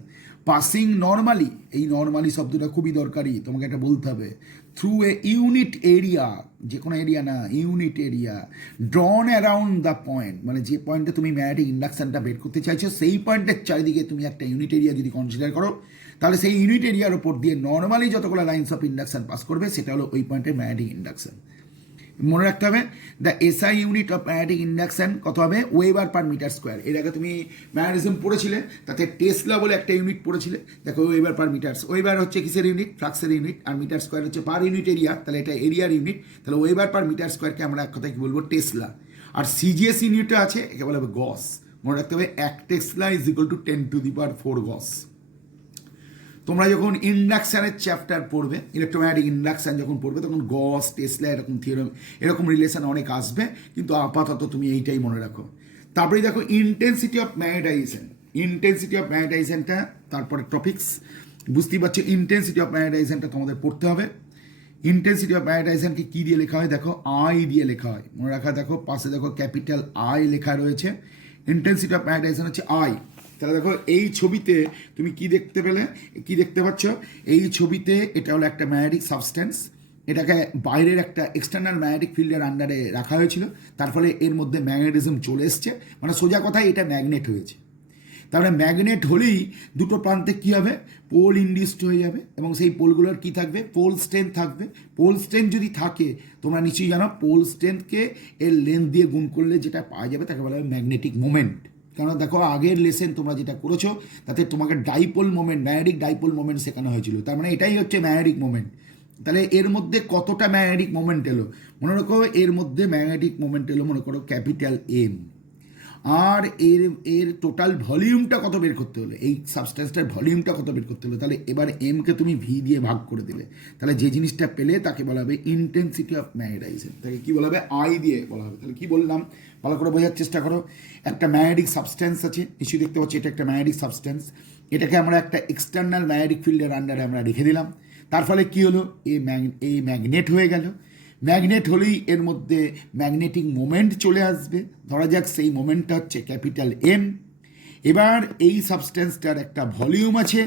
Passing normally, এই নর্মালি শব্দটা খুবই দরকারি, তোমাকে এটা বলতে হবে। থ্রু এ ইউনিট এরিয়া, যে কোনো এরিয়া না, unit area ড্রন around the point, মানে যে পয়েন্টে তুমি ম্যাগনেটিক ইন্ডাকশনটা বের করতে চাইছো সেই পয়েন্টের চারিদিকে তুমি একটা ইউনিট এরিয়া যদি কনসিডার করো, তাহলে সেই ইউনিট এরিয়ার ওপর দিয়ে নর্মালি যতগুলো লাইন্স অফ ইন্ডাকশন পাস করবে সেটা হলো ওই পয়েন্টের ম্যাগনেটিক ইন্ডাকশন। মনে রাখতে হবে the SI unit of magnetic induction কত হবে, ওয়েবার পার মিটার স্কোয়ার। এর আগে তুমি ম্যাগনেটিজম পড়েছিলে, তাতে টেসলা বলে একটা ইউনিট পড়েছিলে। দেখো ওয়েবার পার মিটার, ওয়েবার হচ্ছে কিসের ইউনিট, ফ্লাক্সের ইউনিট, আর মিটার স্কোয়ার হচ্ছে পার ইউনিট এরিয়া, তাহলে এটা এরিয়ার ইউনিট। তাহলে ওয়েবার পার মিটার স্কোয়ারকে আমরা এক কথায় কি বলবো, টেসলা। আর সিজিএস ইউনিটটা আছে, একে বলা হবে গস। মনে রাখতে হবে 1 টেসলা ইজ ইকুয়াল টু 10⁴ গস। তোমরা যখন ইন্ডাকশানের চ্যাপ্টার পড়বে, ইলেকট্রোম্যাগনেটিক ইন্ডাকশান যখন পড়বে, তখন গস, টেসলা এরকম থিওরেম, এরকম রিলেশন অনেক আসবে, কিন্তু আপাতত তুমি এইটাই মনে রাখো। তারপরে দেখো intensity of magnetization, intensity of ম্যাগনেটাইজেশনটা তারপরে টপিক্স, বুঝতেই পারছো। ইন্টেন্সিটি অফ ম্যাগনেটাইজেশনটা তোমাদের পড়তে হবে। ইন্টেন্সিটি অফ ম্যাগনেটাইজেশনকে কী দিয়ে লেখা হয় দেখো, আই দিয়ে লেখা হয়, মনে রাখা। দেখো পাশে দেখো ক্যাপিটাল আই লেখা রয়েছে, ইন্টেন্সিটি অফ ম্যাগনেটাইজেশন হচ্ছে আই। তাহলে দেখো এই ছবিতে তুমি কি দেখতে পেলে, কি দেখতে পাচ্ছ, এই ছবিতে এটা হলো একটা ম্যাগনেটিক সাবস্ট্যান্স, এটাকে বাইরের একটা এক্সটার্নাল ম্যাগনেটিক ফিল্ডের আন্ডারে রাখা হয়েছিল, তার ফলে এর মধ্যে ম্যাগনেটিজম চলে এসছে, মানে সোজা কথায় এটা ম্যাগনেট হয়েছে। তাহলে ম্যাগনেট হলেই দুটো প্রান্তে কী হবে, পোল ইন্ডিউসড হয়ে যাবে, এবং সেই পোলগুলোর কী থাকবে, পোল স্ট্রেংথ থাকবে। পোল স্ট্রেংথ যদি থাকে, তোমরা নিশ্চয়ই জানো পোল স্ট্রেংথকে এর লেন্থ দিয়ে গুণ করলে যেটা পাওয়া যাবে তাকে বলা হবে ম্যাগনেটিক মোমেন্ট। কারণ দেখো আগের লেসেন তোমরা যেটা করেছো তাতে তোমাকে dipole moment, magnetic dipole moment শেখানো হয়েছিল, তার মানে এটাই হচ্ছে ম্যাগনেটিক মোমেন্ট। তাহলে এর মধ্যে কতটা ম্যাগনেটিক মোমেন্ট এলো, মনে রাখো এর মধ্যে ম্যাগনেটিক মোমেন্ট এলো মনে করো ক্যাপিটাল এম। আর এর এর টোটাল ভলিউমটা কত বের করতে হলো, এই সাবস্ট্যান্সটার ভলিউমটা কত বের করতে হলো, তাহলে এবার এমকে তুমি ভি দিয়ে ভাগ করে দিলে, তাহলে যে জিনিসটা পেলে তাকে বলা হবে ইন্টেন্সিটি অফ ম্যাগনেটাইজেশন, তাকে কী বলা হবে, আই দিয়ে বলা হবে। তাহলে কী বললাম ভালো করে বোঝার চেষ্টা করো। একটা ম্যাগনেটিক সাবস্ট্যান্স আছে, নিশ্চয়ই দেখতে পাচ্ছি এটা একটা ম্যাগনেটিক সাবস্ট্যান্স, এটাকে আমরা একটা এক্সটার্নাল ম্যাগনেটিক ফিল্ডের আন্ডারে আমরা রেখে দিলাম, তার ফলে কী হলো, এই ম্যাগনেট হয়ে গেল। ম্যাগনেট হলেই এর মধ্যে ম্যাগনেটিক মোমেন্ট চলে আসবে, ধরা যাক সেই মোমেন্টটা হচ্ছে ক্যাপিটাল এম। এবার এই সাবস্ট্যান্সটার একটা ভলিউম আছে,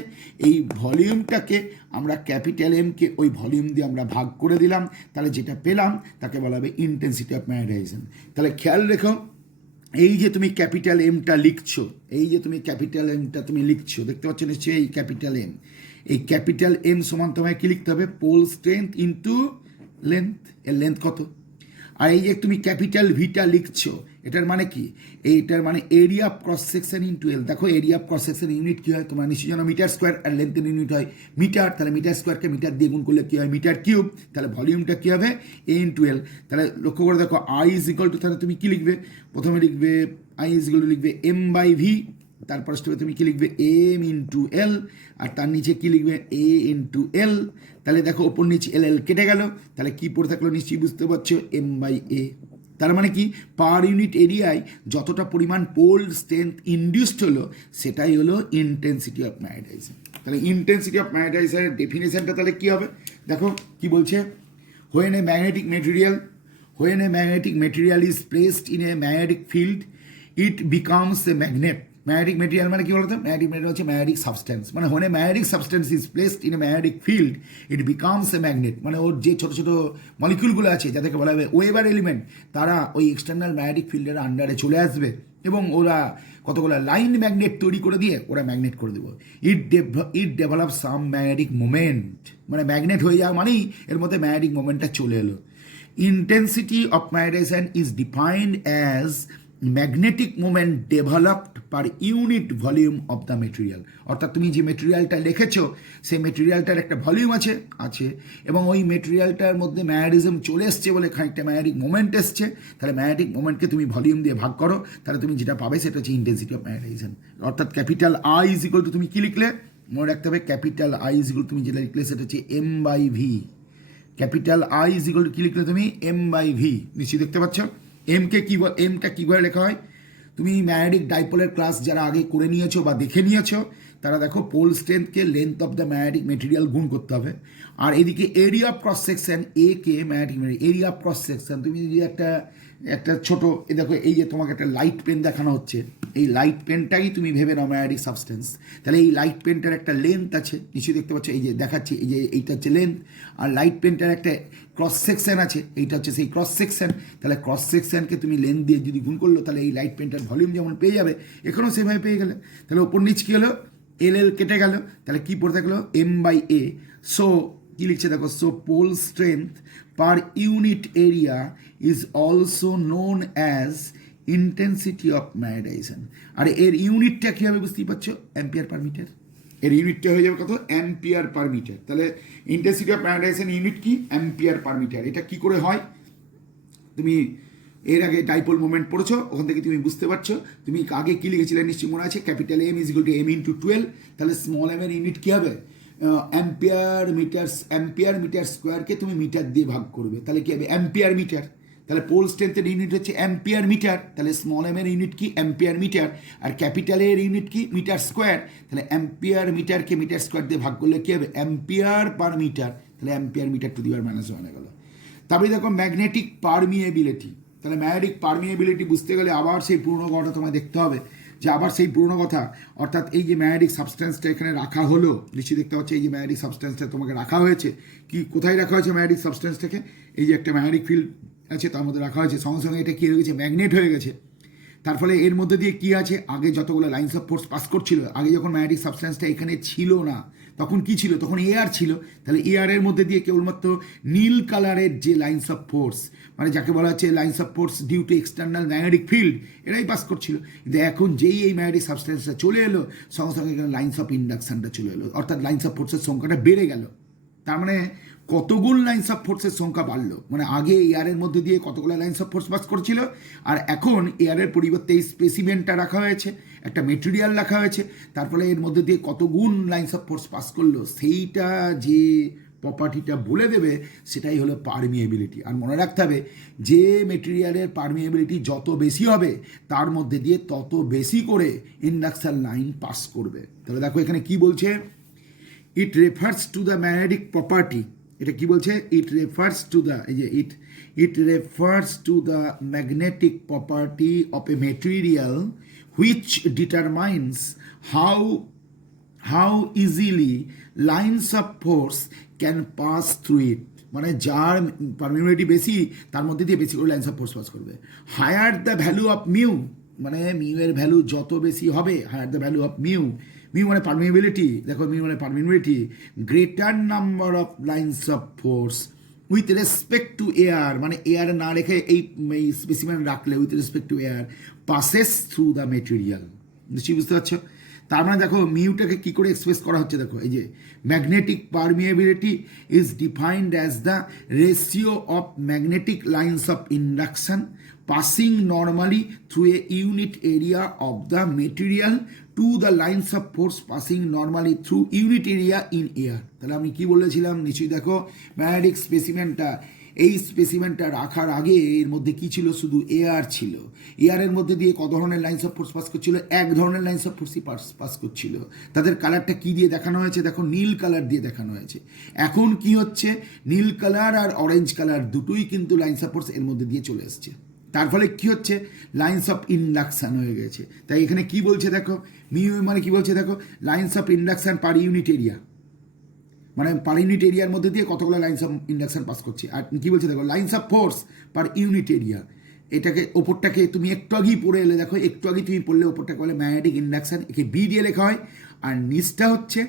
এই ভলিউমটাকে আমরা ক্যাপিটাল এমকে ওই ভলিউম দিয়ে আমরা ভাগ করে দিলাম, তাহলে যেটা পেলাম তাকে বলা হবে ইন্টেন্সিটি অফ ম্যাগনেটাইজেশন। তাহলে খেয়াল রেখো, এই যে তুমি ক্যাপিটাল এমটা লিখছো, এই যে তুমি ক্যাপিটাল এমটা তুমি লিখছো, দেখতে পাচ্ছ নিশ্চয়ই এই ক্যাপিটাল এম, এই ক্যাপিটাল এম সমান তোমায় কী লিখতে হবে, পোল স্ট্রেংথ ইন্টু লেন্থ, এর লেন্থ কত। আর এই যে তুমি ক্যাপিটাল ভিটা লিখছো, এটার মানে কি, এইটার মানে area of cross section into L. দেখো area of cross section unit কী হয়, তোমরা নিশ্চয়ই জানো মিটার স্কোয়ার, আর লেন্থের ইউনিট হয় মিটার, তাহলে মিটার স্কোয়ারকে মিটার দিয়ে গুণ করলে কী হয়, মিটার কিউব। তাহলে ভলিউমটা কী হবে, এ ইন্টু এল। তাহলে লক্ষ্য করে দেখো আই ইজ ইকুয়াল টু, তাহলে তুমি কী লিখবে, প্রথমে লিখবে আই ইজ ইকুয়াল টু লিখবে এম বাই ভি, তারপর স্টেপে তুমি কী লিখবে এম ইন্টু এল, আর তার নিচে কী লিখবে এ ইন্টু এল। তাহলে দেখো ওপর নিচে এল এল কেটে গেল, তাহলে কী পড়ে থাকলো নিশ্চয়ই বুঝতে পারছো, এম বাই এ। তার মানে কি, পার ইউনিট এরিয়ায় যতটা পরিমাণ পোল স্ট্রেংথ ইনডিউসড হলো সেটাই হলো ইন্টেন্সিটি অফ ম্যাগনেটাইজেশন। তাহলে ইন্টেন্সিটি অফ ম্যাগনেটাইজেশনের ডেফিনেশনটা তাহলে কী হবে, দেখো কি বলছে, when a magnetic material is placed in a magnetic field it becomes a magnet. Magnetic material মানে কি বলতো, ম্যাগনেটিক মেটেরিয়াল হচ্ছে ম্যাগনেটিক সাবস্টেন্স, মানে when a magnetic substance is placed in a magnetic field it becomes a magnet, মানে ওর যে ছোটো ছোটো মলিকিউলগুলো আছে যাদেরকে বলা হবে ওয়েবার এলিমেন্ট, তারা ওই এক্সটার্নাল ম্যাগনেটিক ফিল্ডের আন্ডারে চলে আসবে এবং ওরা কতগুলো লাইন ম্যাগনেট তৈরি করে দিয়ে ওরা ম্যাগনেট করে দেবো। It develop some magnetic moment, মানে ম্যাগনেট হয়ে যাওয়া মানেই এর মধ্যে ম্যাগনেটিক মোমেন্টটা চলে এলো। Intensity of magnetisation is defined as magnetic moment developed per unit volume of the material. অর্থাৎ তুমি যে মেটেরিয়ালটা লিখেছো সেই মেটেরিয়ালটার একটা ভলিউম আছে এবং ওই মেটেরিয়ালটার মধ্যে ম্যাগনেটিজম চলে এসছে বলে খানিকটা ম্যাগনেটিক মোমেন্ট এসছে, তাহলে ম্যাগনেটিক মোমেন্টকে তুমি ভলিউম দিয়ে ভাগ করো, তাহলে তুমি যেটা পাবে সেটা হচ্ছে ইন্টেন্সিটি অফ ম্যাগনেটাইজেশন। অর্থাৎ capital I is equal two তুমি কী লিখলে, মনে রাখতে হবে ক্যাপিটাল আই ইজ ইকুয়াল তুমি যেটা লিখলে সেটা হচ্ছে M by V. Capital I is equal to কী লিখলে তুমি, এম বাই ভি। নিশ্চয়ই দেখতে পাচ্ছ এমকে কী এমটা কীভাবে লেখা হয়, তুমি ম্যাগনেটিক ডাইপোলের ক্লাস যারা আগে করে নিয়েছো বা দেখে নিয়েছো তারা দেখো পোল স্ট্রেংথকে length of the magnetic material গুণ করতে হবে, আর এদিকে area of cross section A কে magnetic area of cross section, তুমি যদি একটা ছোটো দেখো এই যে তোমাকে একটা লাইট পেন দেখানো হচ্ছে, এই লাইট পেনটাই তুমি ভেবে নাও ম্যাগনেটিক সাবস্টেন্স, তাহলে এই লাইট পেনটার একটা লেন্থ আছে, নিশ্চয়ই দেখতে পাচ্ছ এই যে দেখাচ্ছি, এই যে এইটা হচ্ছে লেন্থ, আর লাইট পেনটার একটা ক্রস সেকশন আছে, এইটা হচ্ছে সেই ক্রস সেকশন। তাহলে ক্রস সেকশনকে তুমি লেন্থ দিয়ে যদি গুণ করলো তাহলে এই লাইট পেনটার ভলিউম যেমন পেয়ে যাবে এখানেও সেভাবে পেয়ে গেলে, তাহলে ওপর নিচ কী হলো, এল এল কেটে গেল, তাহলে কী পড়ে থাকলো, এম বাই এ। সো কী লিখছে দেখো, so pole strength per unit area is also known as intensity of magnetization. আর এর ইউনিটটা কী হবে বুঝতেই পারছো, অ্যাম্পিয়ার পার মিটার, এর ইউনিটটা হয়ে যাবে কত, অ্যাম্পিয়ার পার মিটার। তাহলে ইন্টেন্সিটি অফ ম্যাগনেটাইজেশন ইউনিট কি, অ্যাম্পিয়ার পার মিটার। এটা কি করে হয়, তুমি এর আগে ডাইপোল মোমেন্ট পড়েছো, ওখান থেকে তুমি বুঝতে পারছো। তুমি আগে কী লিখেছিলে নিশ্চয়ই মনে আছে, capital M is equal to M into 12, তাহলে স্মল এম এর ইউনিট কী হবে, অ্যাম্পিয়ার মিটার স্কোয়ারকে তুমি মিটার দিয়ে ভাগ করবে, তাহলে কী হবে, অ্যাম্পিয়ার মিটার। তাহলে পোল স্ট্রেংথের ইউনিট হচ্ছে অ্যাম্পিয়ার মিটার, তাহলে স্মল এম এর ইউনিট কি, অ্যাম্পিয়ার মিটার, আর ক্যাপিটাল এর ইউনিট কি, মিটার স্কোয়ার। তাহলে অ্যাম্পিয়ার মিটারকে মিটার স্কোয়ার দিয়ে ভাগ করলে কী হবে, অ্যাম্পিয়ার পার মিটার, তাহলে ampere metre to the power minus 1 হয়ে গেল। তারপরে দেখো ম্যাগনেটিক পারমিয়েবিলিটি, তাহলে ম্যাগনেটিক পারমিয়েবিলিটি বুঝতে গেলে আবার সেই পুরনো গড়টা তোমায় দেখতে হবে, যে আবার সেই পুরোনো কথা, অর্থাৎ এই যে ম্যাগনেটিক সাবস্টেন্সটা এখানে রাখা হলো, নিশ্চয়ই দেখতে পাচ্ছি এই যে ম্যাগনেটিক সাবস্টেন্সটা তোমাকে রাখা হয়েছে, কি কোথায় রাখা হয়েছে ম্যাগনেটিক সাবস্টেন্সটাকে, এই যে একটা ম্যাগনেটিক ফিল্ড আছে তার মধ্যে রাখা হয়েছে, সঙ্গে সঙ্গে এটা কী হয়ে গেছে, ম্যাগনেট হয়ে গেছে। তার ফলে এর মধ্যে দিয়ে কী আছে, আগে যতগুলো লাইন্স অফ ফোর্স পাস করছিল, আগে যখন ম্যাগনেটিক সাবস্টেন্সটা এখানে ছিল না তখন কি ছিল, তখন এয়ার ছিল। তাহলে এয়ারের মধ্যে দিয়ে কেবলমাত্র নীল কালারের যে লাইন্স অফ ফোর্স, মানে যাকে বলা হচ্ছে lines of force due to external magnetic field, এরাই পাস করছিল। কিন্তু এখন যেই এই ম্যাগনেটিক সাবস্টেন্সটা চলে এলো, সঙ্গে সঙ্গে এখানে লাইন্স অফ ইন্ডাকশনটা চলে এলো, অর্থাৎ লাইন্স অফ ফোর্সের সংখ্যাটা বেড়ে গেল। তার মানে কতগুণ লাইন্স অফ ফোর্সের সংখ্যা বাড়লো, মানে আগে এয়ারের মধ্যে দিয়ে কতগুলো লাইন্স অফ ফোর্স পাস করছিল, আর এখন এয়ারের পরিবর্তে এই স্পেসিমেনটা রাখা হয়েছে, একটা মেটেরিয়াল রাখা হয়েছে, তার ফলে এর মধ্যে দিয়ে কতগুণ লাইন্স অফ ফোর্স পাস করলো, সেইটা যে প্রপার্টিটা বলে দেবে সেটাই হলো পারমিয়েবিলিটি। আর মনে রাখতে হবে যে মেটেরিয়ালের পারমিয়েবিলিটি যত বেশি হবে তার মধ্যে দিয়ে তত বেশি করে ইন্ডাকশন লাইন পাস করবে। তাহলে দেখো এখানে কি বলছে, it refers to the magnetic property, এটা কি বলছে, ইট রেফার্স টু দ্য, এই যে it refers to the magnetic property of a material which determines how easily lines of force can pass through it, মানে যার পারমিয়েবিলিটি বেশি তার মধ্যে দিয়ে বেশি করে লাইন্স অফ ফোর্স পাস করবে। Higher the value of mu, মানে মিউ এর ভ্যালু যত বেশি হবে, higher the value of mu, mu মানে পারমিয়েবিলিটি, দেখো মিউ মানে permeability, greater number of lines of force with respect to air, মানে এয়ার না রেখে এই স্পেসিমেন রাখলে with respect to air passes through the material. নিশ্চয়ই বুঝতে পারছো? তার মানে দেখো মিউটাকে কী করে এক্সপ্রেস করা হচ্ছে, দেখো এই যে magnetic permeability is defined as the ratio of magnetic lines of induction passing normally through a unit area of the material to the lines of force passing normally through unit area in air। তাহলে আমি কি বলেছিলাম, নিশ্চয়ই দেখো ম্যাগনেটিক স্পেসিমেনটা, এই স্পেসিমেনটা রাখার আগে এর মধ্যে কি ছিল, শুধু এয়ার ছিল। এয়ারের মধ্যে দিয়ে কত ধরনের লাইন্স অফ ফোর্স পাস করছিল, এক ধরনের লাইন্স অফ ফোর্সই পাস করছিল। তাদের কালারটা কি দিয়ে দেখানো হয়েছে, দেখো নীল কালার দিয়ে দেখানো হয়েছে। এখন কি হচ্ছে, নীল কালার আর অরেঞ্জ কালার দুটোই কিন্তু লাইন্স অফ ফোর্স এর মধ্যে দিয়ে চলে এসছে। তার ফলে কী হচ্ছে, লাইন্স অফ ইন্ডাকশান হয়ে গেছে। তাই এখানে কি বলছে দেখো, মিউ মানে কি বলছে দেখো, lines of induction per unit area, মানে পার ইউনিট এরিয়ার মধ্যে দিয়ে কতগুলো লাইন্স অফ ইন্ডাকশান পাস করছে। আর কি বলছে দেখো, lines of force per unit area, এটাকে ওপরটাকে তুমি একটু আগেই পড়ে এলে, দেখো একটু আগেই তুমি পড়লে ওপরটাকে বলে ম্যাগনেটিক ইন্ডাকশান, একে বি দিয়ে লেখা হয়, আর নিচটা হচ্ছে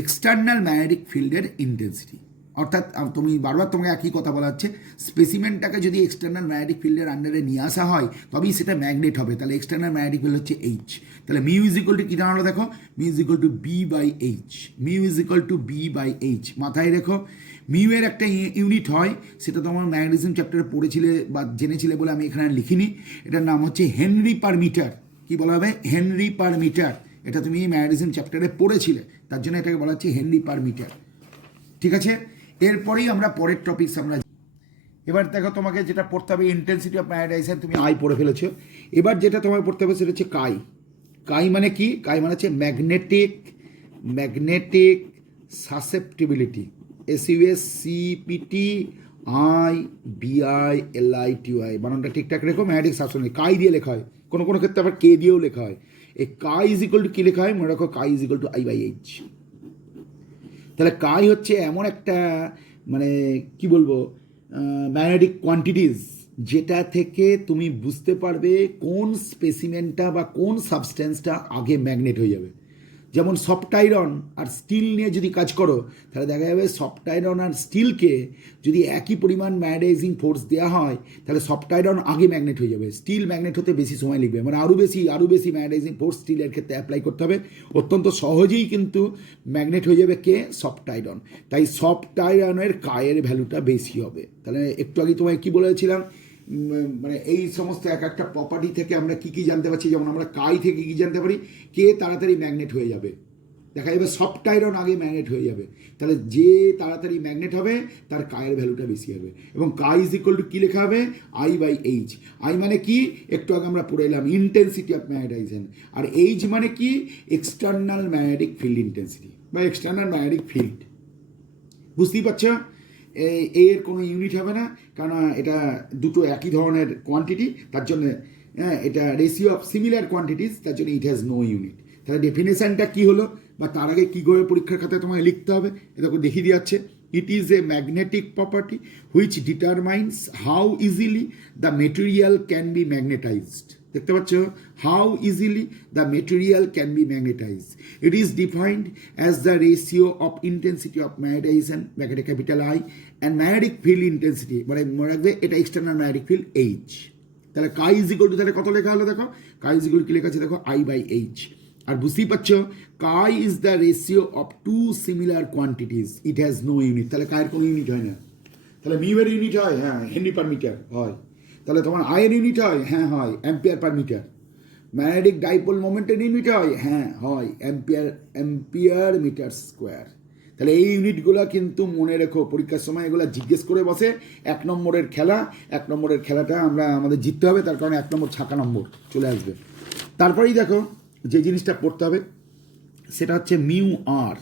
এক্সটার্নাল ম্যাগনেটিক ফিল্ডের ইন্টেন্সিটি। অর্থাৎ তুমি বারবার তোমাকে একই কথা বলা হচ্ছে, স্পেসিমেনটাকে যদি এক্সটার্নাল ম্যাগনেটিক ফিল্ডের আন্ডারে নিয়ে আসা হয় তবেই সেটা ম্যাগনেট হবে। তাহলে এক্সটার্নাল ম্যাগনেটিক ফিল্ড হচ্ছে এইচ। তাহলে মিউ ইজ ইকুয়াল টু কী দাঁড়ালো দেখো, mu is equal to B by H, mu is equal to B by H. মাথায় রেখো মিউ এর একটা ইউনিট হয়, সেটা তোমার ম্যাগনেটিজম চ্যাপ্টারে পড়েছিলে বা জেনেছিলে বলে আমি এখানে লিখিনি, এটার নাম হচ্ছে হেনরি পার মিটার। কী বলা হবে, হেনরি পার মিটার। এটা তুমি ম্যাগনেটিজম চ্যাপ্টারে পড়েছিলে, তার জন্য এটাকে বলা হচ্ছে হেনরি পার মিটার। ঠিক আছে, এরপরেই আমরা পরের টপিকস আমরা, এবার দেখো তোমাকে যেটা পড়তে হবে ইন্টেন্সিটি অফ ম্যাগনেটাইজেশন, তুমি আই পড়ে ফেলেছো। এবার যেটা তোমাকে পড়তে হবে সেটা হচ্ছে কাই। কাই মানে কি, কাই মানে হচ্ছে ম্যাগনেটিক সাসেপ্টিবিলিটি, SUSCPT IBILITY, বানানটা ঠিকঠাক রেখো, ম্যাগনেটিক সাসেপ্টিবিলিটি কাই দিয়ে লেখা হয়, কোনো কোনো ক্ষেত্রে আবার কে দিয়েও লেখা হয়। এই কাই ইজ ইকুয়াল টু কী লেখা হয়, মনে রাখো কাই ইজ ইকুয়াল টু I/H। তাহলে কাই হচ্ছে এমন একটা, মানে কি বলবো, ম্যাগনেটিক কোয়ান্টিটিস যেটা থেকে তুমি বুঝতে পারবে কোন স্পেসিমেনটা বা কোন সাবস্টেন্সটা আগে ম্যাগনেট হয়ে যাবে। যেমন সফট আয়রন আর স্টিল নিয়ে যদি কাজ করো তাহলে দেখা যাবে সফট আয়রন আর স্টিলকে যদি একই পরিমাণ ম্যাগনেটাইজিং ফোর্স দেওয়া হয় তাহলে সফট আয়রন আগে ম্যাগনেট হয়ে যাবে, স্টিল ম্যাগনেট হতে বেশি সময় লাগবে, মানে আরও বেশি ম্যাগনেটাইজিং ফোর্স স্টিলের ক্ষেত্রে অ্যাপ্লাই করতে হবে। অত্যন্ত সহজেই কিন্তু ম্যাগনেট হয়ে যাবে কে, সফট আয়রন। তাই সফট আয়রনের কায়ের ভ্যালুটা বেশি হবে। তাহলে একটু আগে তোমায় কী বলেছিলাম, মানে এই সমস্ত এক একটা প্রপার্টি থেকে আমরা কী কী জানতে পারছি, যেমন আমরা কাই থেকে কী জানতে পারি, কে তাড়াতাড়ি ম্যাগনেট হয়ে যাবে, দেখা যাবে সফট আয়রন আগে ম্যাগনেট হয়ে যাবে। তাহলে যে তাড়াতাড়ি ম্যাগনেট হবে তার কায়ের ভ্যালুটা বেশি হবে। এবং কাই ইজ ইকুয়াল টু কী লেখা হবে, I/H। আই মানে কি, একটু আগে আমরা পড়ে এলাম ইন্টেন্সিটি অফ ম্যাগনেটাইজেশন, আর এইচ মানে কি, এক্সটার্নাল ম্যাগনেটিক ফিল্ড ইন্টেন্সিটি বা এক্সটার্নাল ম্যাগনেটিক ফিল্ড। বুঝতেই পারছো, এর কোনো ইউনিট হবে না, কারণ এটা দুটো একই ধরনের কোয়ান্টিটি, তার জন্য হ্যাঁ, এটা রেশিও অফ সিমিলার কোয়ান্টিটিস, তার জন্য ইট হ্যাজ নো ইউনিট। তাহলে ডেফিনেশনটা কি হলো, বা তার আগে কী করে পরীক্ষার খাতায় তোমায় লিখতে হবে এটা দেখিয়ে দিয়ে যাচ্ছে। It is a magnetic property which determines how easily the material can be magnetized. দেখতে পাচ্ছ, how easily the material can be magnetized. It is defined as the ratio of intensity of magnetization ব্র্যাকেটে capital I and magnetic field intensity, মানে মনে রাখবে এটা এক্সটার্নাল ম্যাগনেটিক ফিল্ড এইচ। তাহলে কাই ইজ ইকুয়াল টু, তাহলে কত লেখা হলো দেখো, কাই ইজ ইকুয়াল কি লেখা আছে দেখো, আই বাই এইচ। আর বুঝতেই পারছো, chi is the ratio of two similar quantities, it has no unit. তাহলে কায়ের কোনো ইউনিট হয় না। তাহলে মিউ এর ইউনিট হয়, হ্যাঁ, হেনরি পার মিটার হয়। তাহলে তোমার আয়ের ইউনিট হয়, হ্যাঁ হয়, ampere per metre. Magnetic dipole মোমেন্টের ইউনিট হয়, হ্যাঁ হয়, অ্যাম্পিয়ার মিটার স্কোয়ার। তাহলে এই ইউনিটগুলো কিন্তু মনে রেখো, পরীক্ষার সময় এগুলো জিজ্ঞেস করে বসে। 1 নম্বরের খেলা, 1 নম্বরের খেলাটা আমাদের জিততে হবে, তার কারণে 1 নম্বর ছাকা নম্বর চলে আসবে। তারপরেই দেখো যে জিনিসটা পড়তে হবে সেটা হচ্ছে মিউ আর।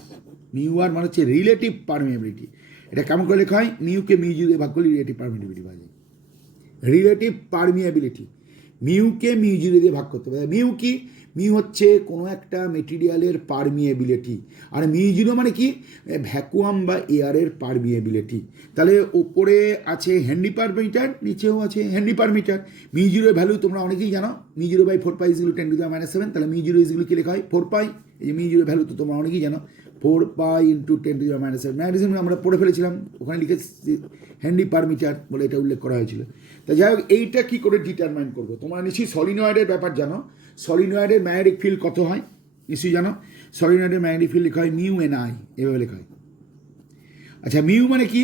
মিউ আর মানে হচ্ছে রিলেটিভ পারমিয়াবিলিটি। এটা কেমন করে লেখা হয়, মিউকে মিউ দিয়ে ভাগ করলে রিলেটিভ পারমিয়াবিলিটি পাওয়া যায়। রিলেটিভ পারমিয়াবিলিটি, মিউকে মিউ জিরো দিয়ে ভাগ করতে হবে। মিউ কি, মিউ হচ্ছে কোনো একটা মেটেরিয়ালের পারমিয়েবিলিটি, আর মিউ জিরো মানে কি, ভ্যাকুয়াম বা এয়ারের পারমিয়েবিলিটি। তাহলে ওপরে আছে হেনরি পার মিটার, নিচেও আছে হেনরি পার মিটার। মিউ জিরোর ভ্যালু তোমরা অনেকেই জানো, mu zero by 4 pi is equal to 10⁻⁷। তাহলে মিউ জিরো ইজগুলো কি লেখা হয়, 4 পাই। এই যে মিউ জিরোর ভ্যালু তো তোমরা অনেকেই জানো, 4 পাই ইন্টু 10⁻⁷। ম্যাগনেটিজম আমরা পড়ে ফেলেছিলাম, ওখানে লিখেছি হেনরি পার মিটার বলে এটা উল্লেখ করা হয়েছিল। তা যাই হোক, এইটা কী করে ডিটারমাইন করবো, তোমরা নিশ্চয়ই সলিনয়েডের ব্যাপার জানো। সলিনয়েডের ম্যাগনেটিক ফিল্ড কত হয় নিশ্চয়ই জানো। সলিনয়েডের ম্যাগনেটিক ফিল্ড লেখা হয় মিউ এন আই, এভাবে লেখা হয়। আচ্ছা, মিউ মানে কি,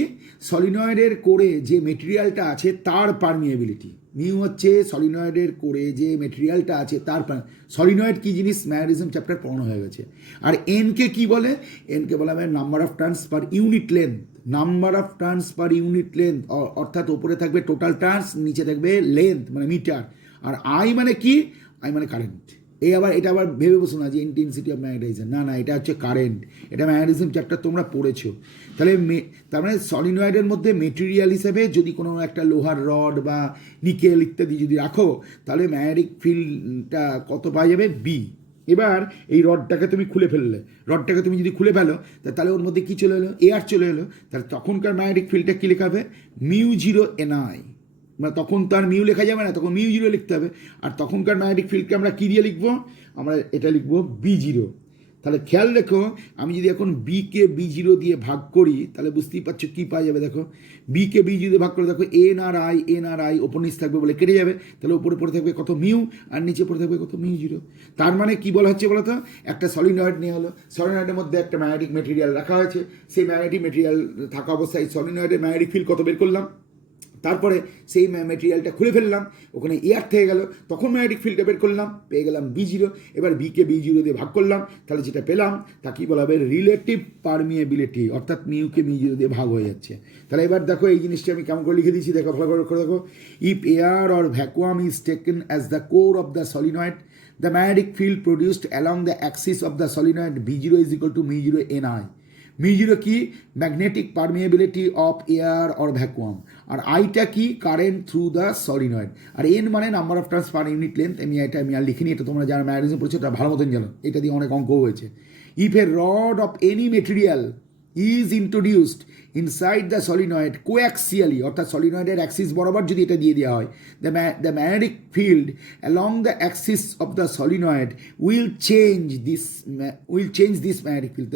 সলিনয়েডের কোরে যে মেটেরিয়ালটা আছে তার পারমিয়েবিলিটি। মিউ হচ্ছে সলিনয়েডের কোরে যে মেটেরিয়ালটা আছে তার। সলিনয়েড কি জিনিস, ম্যাগনেটিজম চ্যাপ্টার পড়ানো হয়ে গেছে। আর এনকে কি বলে, এনকে বলা হয় number of turns per unit length. Number of turns per unit length, অর্থাৎ ওপরে থাকবে টোটাল টার্নস, নিচে থাকবে লেন্থ মানে মিটার। আর আই মানে কি, আই মানে কারেন্ট। এটা আবার ভেবে বসো না যে ইন্টেন্সিটি অফ ম্যাগনেটাইজেশন, না না, এটা হচ্ছে কারেন্ট। এটা ম্যাগনেটিজম চ্যাপ্টার তোমরা পড়েছো। তাহলে তার মানে সলিনয়েডের মধ্যে মেটেরিয়াল হিসেবে যদি কোনো একটা লোহার রড বা নিকেল ইত্যাদি যদি রাখো, তাহলে ম্যাগনেটিক ফিল্ডটা কত পাওয়া যাবে, বি। এবার এই রডটাকে তুমি খুলে ফেললে, রডটাকে তুমি যদি খুলে ফেলো, তাহলে ওর মধ্যে কী চলে এলো, এয়ার চলে এলো। তাহলে তখনকার ম্যাগনেটিক ফিল্ডটা কী লেখা হবে, মিউ জিরো এন আই। মানে তখন তো আর মিউ লেখা যাবে না, তখন মিউ জিরো লিখতে হবে। আর তখনকার ম্যাগনেটিক ফিল্ডকে আমরা কী দিয়ে লিখবো, আমরা এটা লিখবো বি জিরো। তাহলে খেয়াল রেখো, আমি যদি এখন বিকে বি জিরো দিয়ে ভাগ করি, তাহলে বুঝতেই পারছো কী পাওয়া যাবে। দেখো, বিকে বি জিরো দিয়ে ভাগ করে দেখো, এন আর আই ওপর নিচ থাকবে বলে কেটে যাবে। তাহলে উপরে পড়ে থাকবে কত, মিউ, আর নিচে পড়ে থাকবে কত, মিউ জিরো। তার মানে কি বলা হচ্ছে বলো তো, একটা সলিনয়েড নেওয়া হলো, সলিনয়েডের মধ্যে একটা ম্যাগনেটিক মেটেরিয়াল রাখা হয়েছে। সেই ম্যাগনেটিক মেটেরিয়াল থাকা অবস্থায় সলিনয়েডের ম্যাগনেটিক ফিল্ড কত বের করলাম। তারপরে সেই মেটেরিয়ালটা খুলে ফেললাম, ওখানে এয়ার থেকে গেল, তখন ম্যাগনেটিক ফিল্ডটা বের করলাম, পেয়ে গেলাম বি জিরো। এবার বিকে বি জিরো দিয়ে ভাগ করলাম, তাহলে যেটা পেলাম তা কি বলা হবে, রিলেটিভ পারমিয়েবিলিটি, অর্থাৎ মিউকে মিউ জিরো দিয়ে ভাগ হয়ে যাচ্ছে। তাহলে এবার দেখো এই জিনিসটা আমি কেমন করে লিখে দিচ্ছি, দেখো ভালো করে দেখো। If air or vacuum is taken as the core of the solenoid, the magnetic field produced along the axis of the solenoid B0 is equal to mu 0 Ni. mu 0 কি, magnetic permeability of air or vacuum. আর আইটা কি, কারেন্ট থ্রু দ্য সলিনয়েড। আর এন মানে number of turns per unit length. আমি আর লিখিনি, এটা তোমরা যারা ম্যাগনেটিজম পড়েছো তারা ভালো মতন জানো, এটা দিয়ে অনেক অঙ্কও হয়েছে। If a rod of any material is introduced inside the solenoid coaxially, অর্থাৎ সলিনয়েডের অ্যাক্সিস বরাবর যদি এটা দিয়ে দেওয়া হয়, the magnetic field along the axis of the solenoid will change this magnetic field,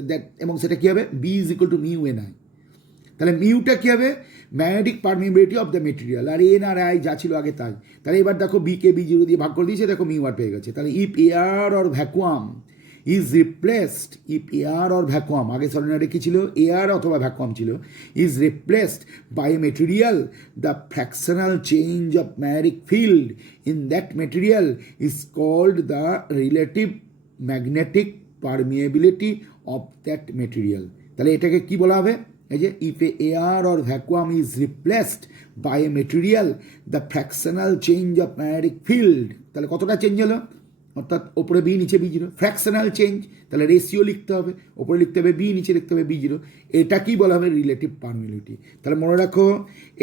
এবং সেটা কী হবে, B is equal to mu n I. তাহলে মিউটা কী হবে, magnetic permeability of the material, আর এন আর আই যা ছিল আগে তাই। তাহলে এবার দেখো বিকে বি জিরো দিয়ে ভাগ করে দিয়েছে, দেখো মিউ আর পেয়ে গেছে। তাহলে if air or vacuum is replaced, if air or vacuum, আগে সলিনয়েডে কি ছিল, এয়ার অথবা ভ্যাকুয়াম ছিল, is replaced by a material, the fractional change of magnetic field in that material is called the relative magnetic permeability of that material. তাহলে এটাকে কি বলা হবে, এই যে if a air or vacuum is replaced by a material, the fractional change of magnetic field, তাহলে কতটা চেঞ্জ হলো, অর্থাৎ ওপরে বি নিচে বি জিরো, ফ্র্যাকশনাল চেঞ্জ। তাহলে রেশিও লিখতে হবে, ওপরে লিখতে হবে বি, নিচে লিখতে হবে বি জিরো। এটা কি বলা হবে, রিলেটিভ পারমিয়েবিলিটি। তাহলে মনে রাখো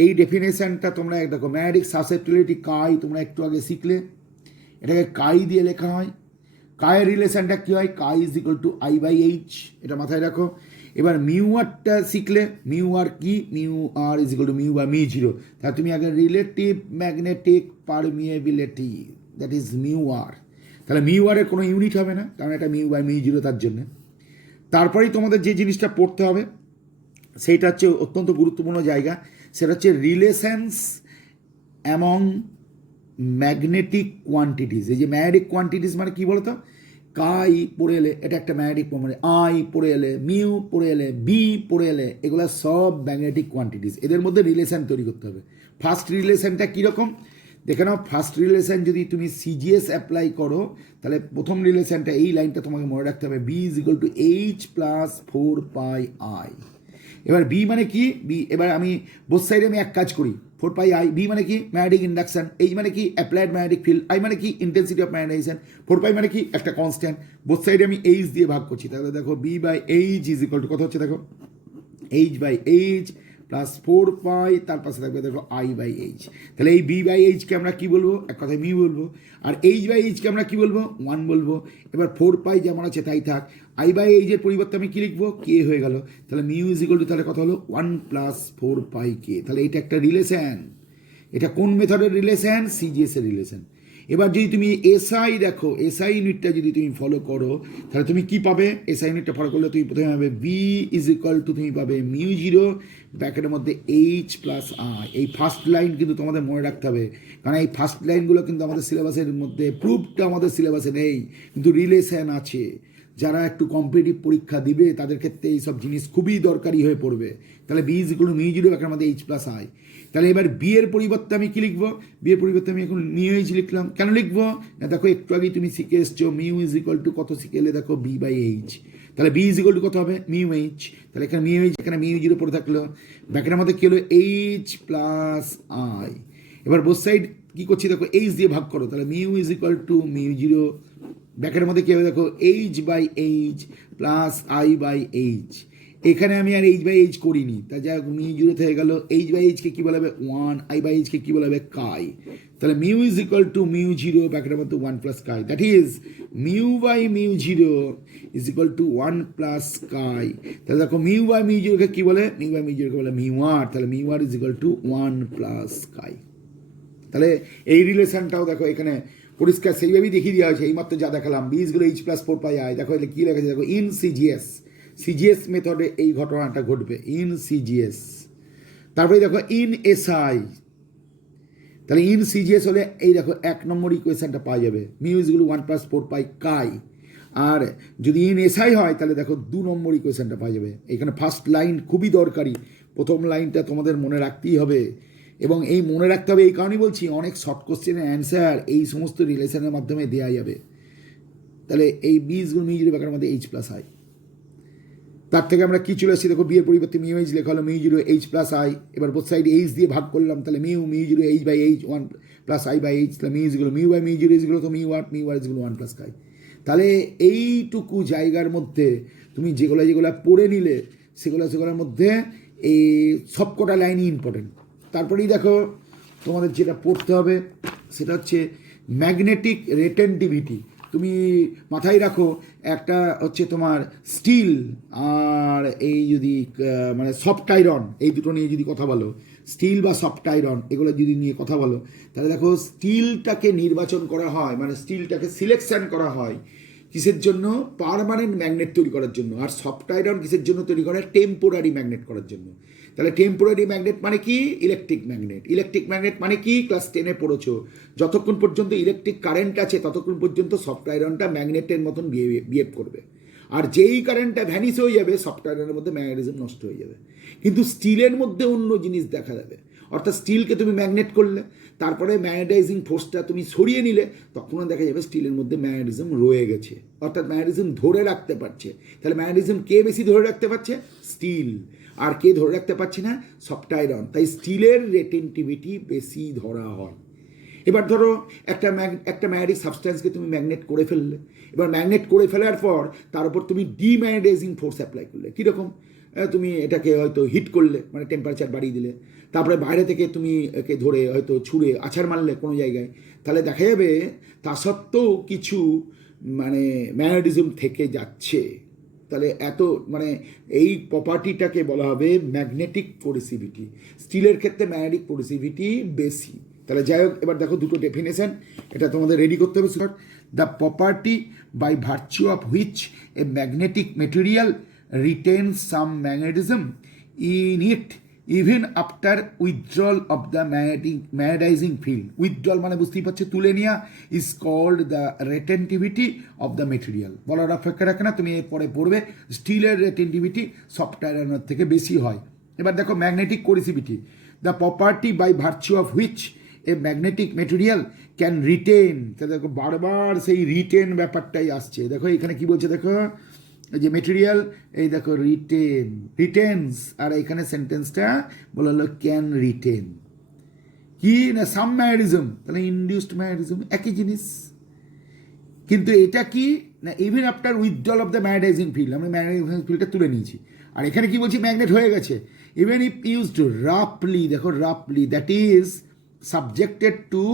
এই ডেফিনেশনটা তোমরা দেখো, ম্যাগনেটিক সাসেপ্টিবিলিটি কাই তোমরা একটু আগে শিখলে, এটাকে কাই দিয়ে লেখা হয়। কায়ের রিলেশনটা কী হয়, chi is equal to I by H, এটা মাথায় রাখো। এবার মিউ আরটা শিখলে, মিউ আর কি, mu r is equal to mu বা মিউ জিরো, তাহলে তুমি আগে relative magnetic permeability, that is mu r. তাহলে মিউ আরের কোনো ইউনিট হবে না, কারণ এটা মিউ বাই মিউ জিরো, তার জন্যে। তারপরেই তোমাদের যে জিনিসটা পড়তে হবে সেইটা হচ্ছে অত্যন্ত গুরুত্বপূর্ণ জায়গা, সেটা হচ্ছে রিলেশনস অ্যামং ম্যাগনেটিক কোয়ান্টিটিস। এই যে ম্যাগনেটিক কোয়ান্টিটিস মানে কী বলতো, কাই পড়ে এলে এটা একটা ম্যাগনেটিক, মানে আই পড়ে এলে, মিউ পড়ে এলে, বি পড়ে এলে, এগুলো সব ম্যাগনেটিক কোয়ান্টিটিস। এদের মধ্যে রিলেশন তৈরি করতে হবে। ফার্স্ট রিলেশনটা কীরকম দেখে নাও। ফার্স্ট রিলেশন যদি তুমি সিজিএস অ্যাপ্লাই করো, তাহলে প্রথম রিলেশনটা এই লাইনটা তোমাকে মনে রাখতে হবে, B is equal to H plus 4πi। এবার বি মানে কি, বি এবার আমি বোথ সাইডে আমি এক কাজ করি, 4πi। বি মানে কি ম্যাগনেটিক ইন্ডাকশন, এইচ মানে কি অ্যাপ্লাইড ম্যাগনেটিক ফিল্ড, আই মানে কি ইন্টেন্সিটি অফ ম্যাগনেটাইজেশন, 4πi মানে কি একটা কনস্ট্যান্ট। বোথ সাইডে আমি এইচ দিয়ে ভাগ করছি, তাহলে দেখো B by H is equal to কত হচ্ছে, দেখো এইচ বাই এইচ প্লাস 4π, তার পাশে থাকবে দেখো আই বাই এইচ। তাহলে এই বি বাই এইচকে আমরা কী বলবো, এক কথায় মিউ বলবো, আর এইচ বাই এইচকে আমরা কী বলবো, 1 বলবো। এবার 4π যেমন আছে তাই থাক, আই বাই এইচের পরিবর্তে আমি কী লিখবো, কে হয়ে গেল। তাহলে মিউ ইজ ইকুয়াল টু, তাহলে কথা হলো 1 প্লাস 4π কে। তাহলে এটা একটা রিলেশন। এটা কোন মেথডের রিলেশন, সিজিএস এর রিলেশন। এবার যদি তুমি এসআই দেখো, এসআই ইউনিটটা যদি তুমি ফলো করো, তাহলে তুমি কি পাবে, এসআই ইউনিটটা ফলো করলে তুমি প্রথমে পাবে বি ইজ ইকুয়াল টু, তুমি পাবে মিউ জিরো ব্র্যাকেটের মধ্যে এইচ প্লাস আই। এই ফার্স্ট লাইন কিন্তু তোমাদের মনে রাখতে হবে, কারণ এই ফার্স্ট লাইনগুলো কিন্তু আমাদের সিলেবাসের মধ্যে, প্রুফটা আমাদের সিলেবাসে নেই, কিন্তু রিলেশন আছে। যারা একটু কম্পিটিটিভ পরীক্ষা দিবে তাদের ক্ষেত্রে এইসব জিনিস খুবই দরকারি হয়ে পড়বে। তাহলে B is equal to mu zero ব্র্যাকেটের মধ্যে এইচ প্লাস আই। তাহলে এবার বি এর পরিবর্তে আমি কী লিখবো, বি এর পরিবর্তে আমি এখন মিউ এইচ লিখলাম। কেন লিখবো না, দেখো একটু আগেই তুমি শিখে এসছো মিউ ইজ ইকুয়াল টু কত শিখে এলে, দেখো বি বাই এইচ। তাহলে বি ইজ ইকুয়াল টু কত হবে, মিউ এইচ। তাহলে এখানে মিউ এইচ, এখানে মিউ জিরো পড়ে থাকলো, ব্র্যাকেটের মধ্যে কী হলো এইচ প্লাস আই। এবার বোথ সাইড কী করছি দেখো, এইচ দিয়ে ভাগ করো, তাহলে mu is equal to mu zero ব্র্যাকেটের মধ্যে কী হবে দেখো H by H plus I by H. এখানে আমি আর এইচ বাই এইচ করিনি, তা যাই হোক মিউ জিরো থেকে গেল। এইচ বাই এইচকে কী বলা হবে 1, আই বাই এইচকে কী বলা হবে কাই। তাহলে mu is equal to mu zero ব্র্যাকেটের মধ্যে 1 plus chi, that is mu by mu zero is equal to 1 plus chi. তাহলে দেখো মিউ বাই মিউ জিরোকে কী বলে, মিউ বাই মিউ জিরোকে বলে মিউ আর। তাহলে mu r is equal to 1 plus chi. তাহলে এই রিলেশনটাও দেখো এখানে পরিষ্কার সেইভাবেই দেখিয়ে দেওয়া হয়েছে, এইমাত্র যা দেখালাম, B is equal H plus 4πi। দেখো এটা কী লেখা আছে দেখো, ইন সিজিএস, সিজিএস মেথডে এই ঘটনাটা ঘটবে, ইন সিজিএস। তারপরে দেখো ইন এসআই, তাহলে ইন সিজিএস হলে এই দেখো 1 নম্বর ইকুয়েশনটা পাওয়া যাবে, মিউ ইজ ইকুয়াল 1 প্লাস 4π কাই। আর যদি ইন এসআই হয় তাহলে দেখো 2 নম্বর ইকুয়েশনটা পাওয়া যাবে। এখানে ফার্স্ট লাইন খুবই দরকারি, প্রথম লাইনটা তোমাদের মনে রাখতেই হবে। এবং এই মনে রাখতে হবে এই কারণেই বলছি, অনেক শর্ট কোশ্চেনের অ্যান্সার এই সমস্ত রিলেশনের মাধ্যমে দেওয়া যাবে। তাহলে এই B is equal mu zero ব্র্যাকেটের মধ্যে এইচ প্লাস আই, তার থেকে আমরা কী চলে আসছি দেখো, বি এর পরিবর্তে মিউ এইচ লেখা হলো mu zero H plus I. এবার বোথ সাইড এইচ দিয়ে ভাগ করলাম, তাহলে mu zero H by H 1 plus I by H. তাহলে mu is equal mu by mu zero is equal to mu r is equal 1 plus chi. তাহলে এইটুকু জায়গার মধ্যে তুমি যেগুলো পড়ে নিলে সেগুলোর মধ্যে এই সবকটা লাইনই ইম্পর্টেন্ট। তারপরেই দেখো তোমাদের যেটা পড়তে হবে সেটা হচ্ছে ম্যাগনেটিক রেটেন্টিভিটি। তুমি মাথায় রাখো, একটা হচ্ছে তোমার স্টিল আর এই যদি মানে সফট আয়রন, এই দুটো নিয়ে যদি কথা বলো, স্টিল বা সফট আয়রন এগুলো যদি নিয়ে কথা বলো, তাহলে দেখো স্টিলটাকে নির্বাচন করা হয়, মানে স্টিলটাকে সিলেকশন করা হয় কিসের জন্য, পার্মানেন্ট ম্যাগনেট তৈরি করার জন্য। আর সফট আয়রন কিসের জন্য তৈরি করা হয়, টেম্পোরারি ম্যাগনেট করার জন্য। তাহলে টেম্পোরারি ম্যাগনেট মানে কি, ইলেকট্রিক ম্যাগনেট। ইলেকট্রিক ম্যাগনেট মানে কি, ক্লাস 10-এ পড়েছো, যতক্ষণ পর্যন্ত ইলেকট্রিক কারেন্ট আছে ততক্ষণ পর্যন্ত সফট আয়রনটা ম্যাগনেটের মতন বিহেভ করবে। আর যেই কারেন্টটা ভ্যানিশ হয়ে যাবে, সফট আয়রনের মধ্যে ম্যাগনেটিজম নষ্ট হয়ে যাবে। কিন্তু স্টিলের মধ্যে অন্য জিনিস দেখা যাবে, অর্থাৎ স্টিলকে তুমি ম্যাগনেট করলে, তারপরে ম্যাগনেটাইজিং ফোর্সটা তুমি সরিয়ে নিলে, তখনও দেখা যাবে স্টিলের মধ্যে ম্যাগনেটিজম রয়ে গেছে, অর্থাৎ ম্যাগনেটিজম ধরে রাখতে পারছে। তাহলে ম্যাগনেটিজম কে বেশি ধরে রাখতে পারছে, স্টিল। আর কে ধরে রাখতে পারছে না, সফট আয়রন। তাই স্টিলের রেটেন্টিভিটি বেশি ধরা হয়। এবার ধরো একটা ম্যাগনেটিক সাবস্ট্যান্সকে তুমি ম্যাগনেট করে ফেললে, এবার ম্যাগনেট করে ফেলার পর তার উপর তুমি ডিম্যাগনেটাইজিং ফোর্স অ্যাপ্লাই করলে, কীরকম তুমি এটাকে হয়তো হিট করলে, মানে টেম্পারেচার বাড়িয়ে দিলে, তারপরে বাইরে থেকে তুমি একে ধরে হয়তো ছুঁড়ে আছাড় মারলে কোনো জায়গায়, তাহলে দেখা যাবে তা সত্ত্বেও কিছু মানে ম্যাগনেটিজম থেকে যাচ্ছে। তাহলে এত মানে এই প্রপার্টিটাকে বলা হবে ম্যাগনেটিক কোরেসিভিটি। স্টিলের ক্ষেত্রে ম্যাগনেটিক কোরেসিভিটি বেশি। তাহলে যাই হোক, এবার দেখো দুটো ডেফিনেশন, এটা তোমাদের রেডি করতে হবে। The property by virtue of which a magnetic material retains some magnetism in it even after withdrawal of the magnetising field. Withdrawal মানে বুঝতেই পারছো তুলে নেওয়া, is called the retentivity of the material. বলার অপেক্ষা রাখে না, তুমি এরপরে পড়বে স্টিলের রেটেন্টিভিটি সফট আয়রনের থেকে বেশি হয়। এবার দেখো magnetic coercivity, the property by virtue of which a magnetic material can retain. দেখো বারবার সেই রিটেন ব্যাপারটাই আসছে। দেখো এখানে কি বলছে, দেখো যে মেটেরিয়াল, এই দেখো রিটেন্স, আর এখানে সেন্টেন্সটা বলা হলো ক্যান রিটেন কি না সাম ম্যাগনেটিজম, তাহলে ইনডিউসড ম্যাগনেটিজম একই জিনিস। কিন্তু এটা কি না even after withdrawal of the magnetising field, আমি ম্যাগনেটাইজিং ফিল্ডটা তুলে নিয়েছি। আর এখানে কি বলছি, ম্যাগনেট হয়ে গেছে। ইভেন ইফ ইউজড রাফলি, দেখো রাফলি, that is subjected to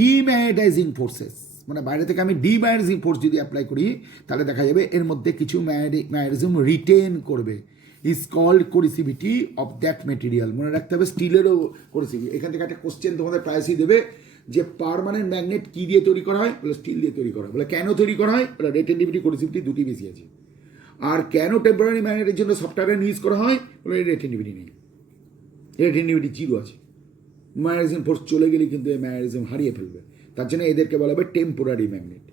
demagnetising forces, মানে বাইরে থেকে আমি ডিম্যাগনেটাইজিং ফোর্স যদি অ্যাপ্লাই করি, তাহলে দেখা যাবে এর মধ্যে কিছু ম্যাগনেটিজম রিটেন করবে, is called coercivity of that material. মনে রাখতে হবে স্টিলেরও কোরেসিভিটি। এখান থেকে একটা কোশ্চেন তোমাদের প্রায়শই দেবে যে পার্মানেন্ট ম্যাগনেট কী দিয়ে তৈরি করা হয়, বলে স্টিল দিয়ে তৈরি করা হয়। বলে কেন তৈরি করা হয়, বলে রেটেন্টিভিটি কোরেসিভিটি দুটি বেশি আছে। আর কেন টেম্পোরারি ম্যাগনেটের জন্য সফটওয়্যার ইউজ করা হয়, বলে রেটেন্টিভিটি নেই, রেটেন্টিভিটি জিরো আছে। ম্যাগনেটিজম ফোর্স চলে গেলে কিন্তু এই ম্যাগনেটিজম হারিয়ে ফেলবে, তার জন্য এদেরকে বলা হবে টেম্পোরারি ম্যাগনেট।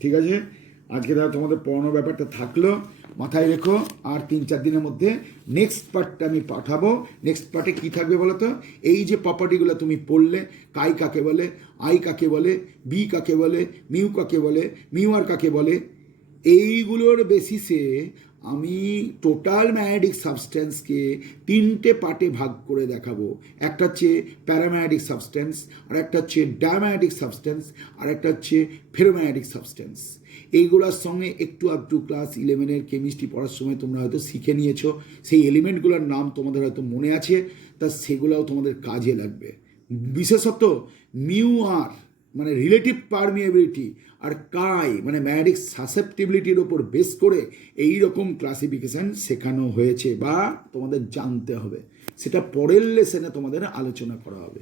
ঠিক আছে, আজকে তাহলে তোমাদের পড়ানোর ব্যাপারটা থাকলো, মাথায় রেখো। আর 3-4 দিনের মধ্যে নেক্সট পার্টটা আমি পাঠাবো। নেক্সট পার্টে কী থাকবে বলো তো, এই যে প্রপার্টিগুলো তুমি পড়লে, কাই কাকে বলে, আই কাকে বলে, বি কাকে বলে, মিউ কাকে বলে, মিউ আর কাকে বলে, এইগুলোর বেসিসে আমি টোটাল ম্যাগনেটিক সাবস্টেন্সকে 3টে পার্টে ভাগ করে দেখাবো। একটা হচ্ছে প্যারাম্যাগনেটিক সাবস্টেন্স, আর একটা হচ্ছে ডায়াম্যাগনেটিক সাবস্টেন্স, আর একটা হচ্ছে ফেরোম্যাগনেটিক সাবস্টেন্স। এইগুলোর সঙ্গে একটু আধটু ক্লাস 11-এর কেমিস্ট্রি পড়ার সময় তোমরা হয়তো শিখে নিয়েছো, সেই এলিমেন্টগুলোর নাম তোমাদের হয়তো মনে আছে, তা সেগুলোও তোমাদের কাজে লাগবে। বিশেষত মিউ আর মানে রিলেটিভ পারমিয়েবিলিটি, আর কাই মানে ম্যাগনেটিক সাসেপ্টিবিলিটির ওপর বেস করে এই রকম ক্লাসিফিকেশান শেখানো হয়েছে বা তোমাদের জানতে হবে, সেটা পরের লেসনে তোমাদের আলোচনা করা হবে।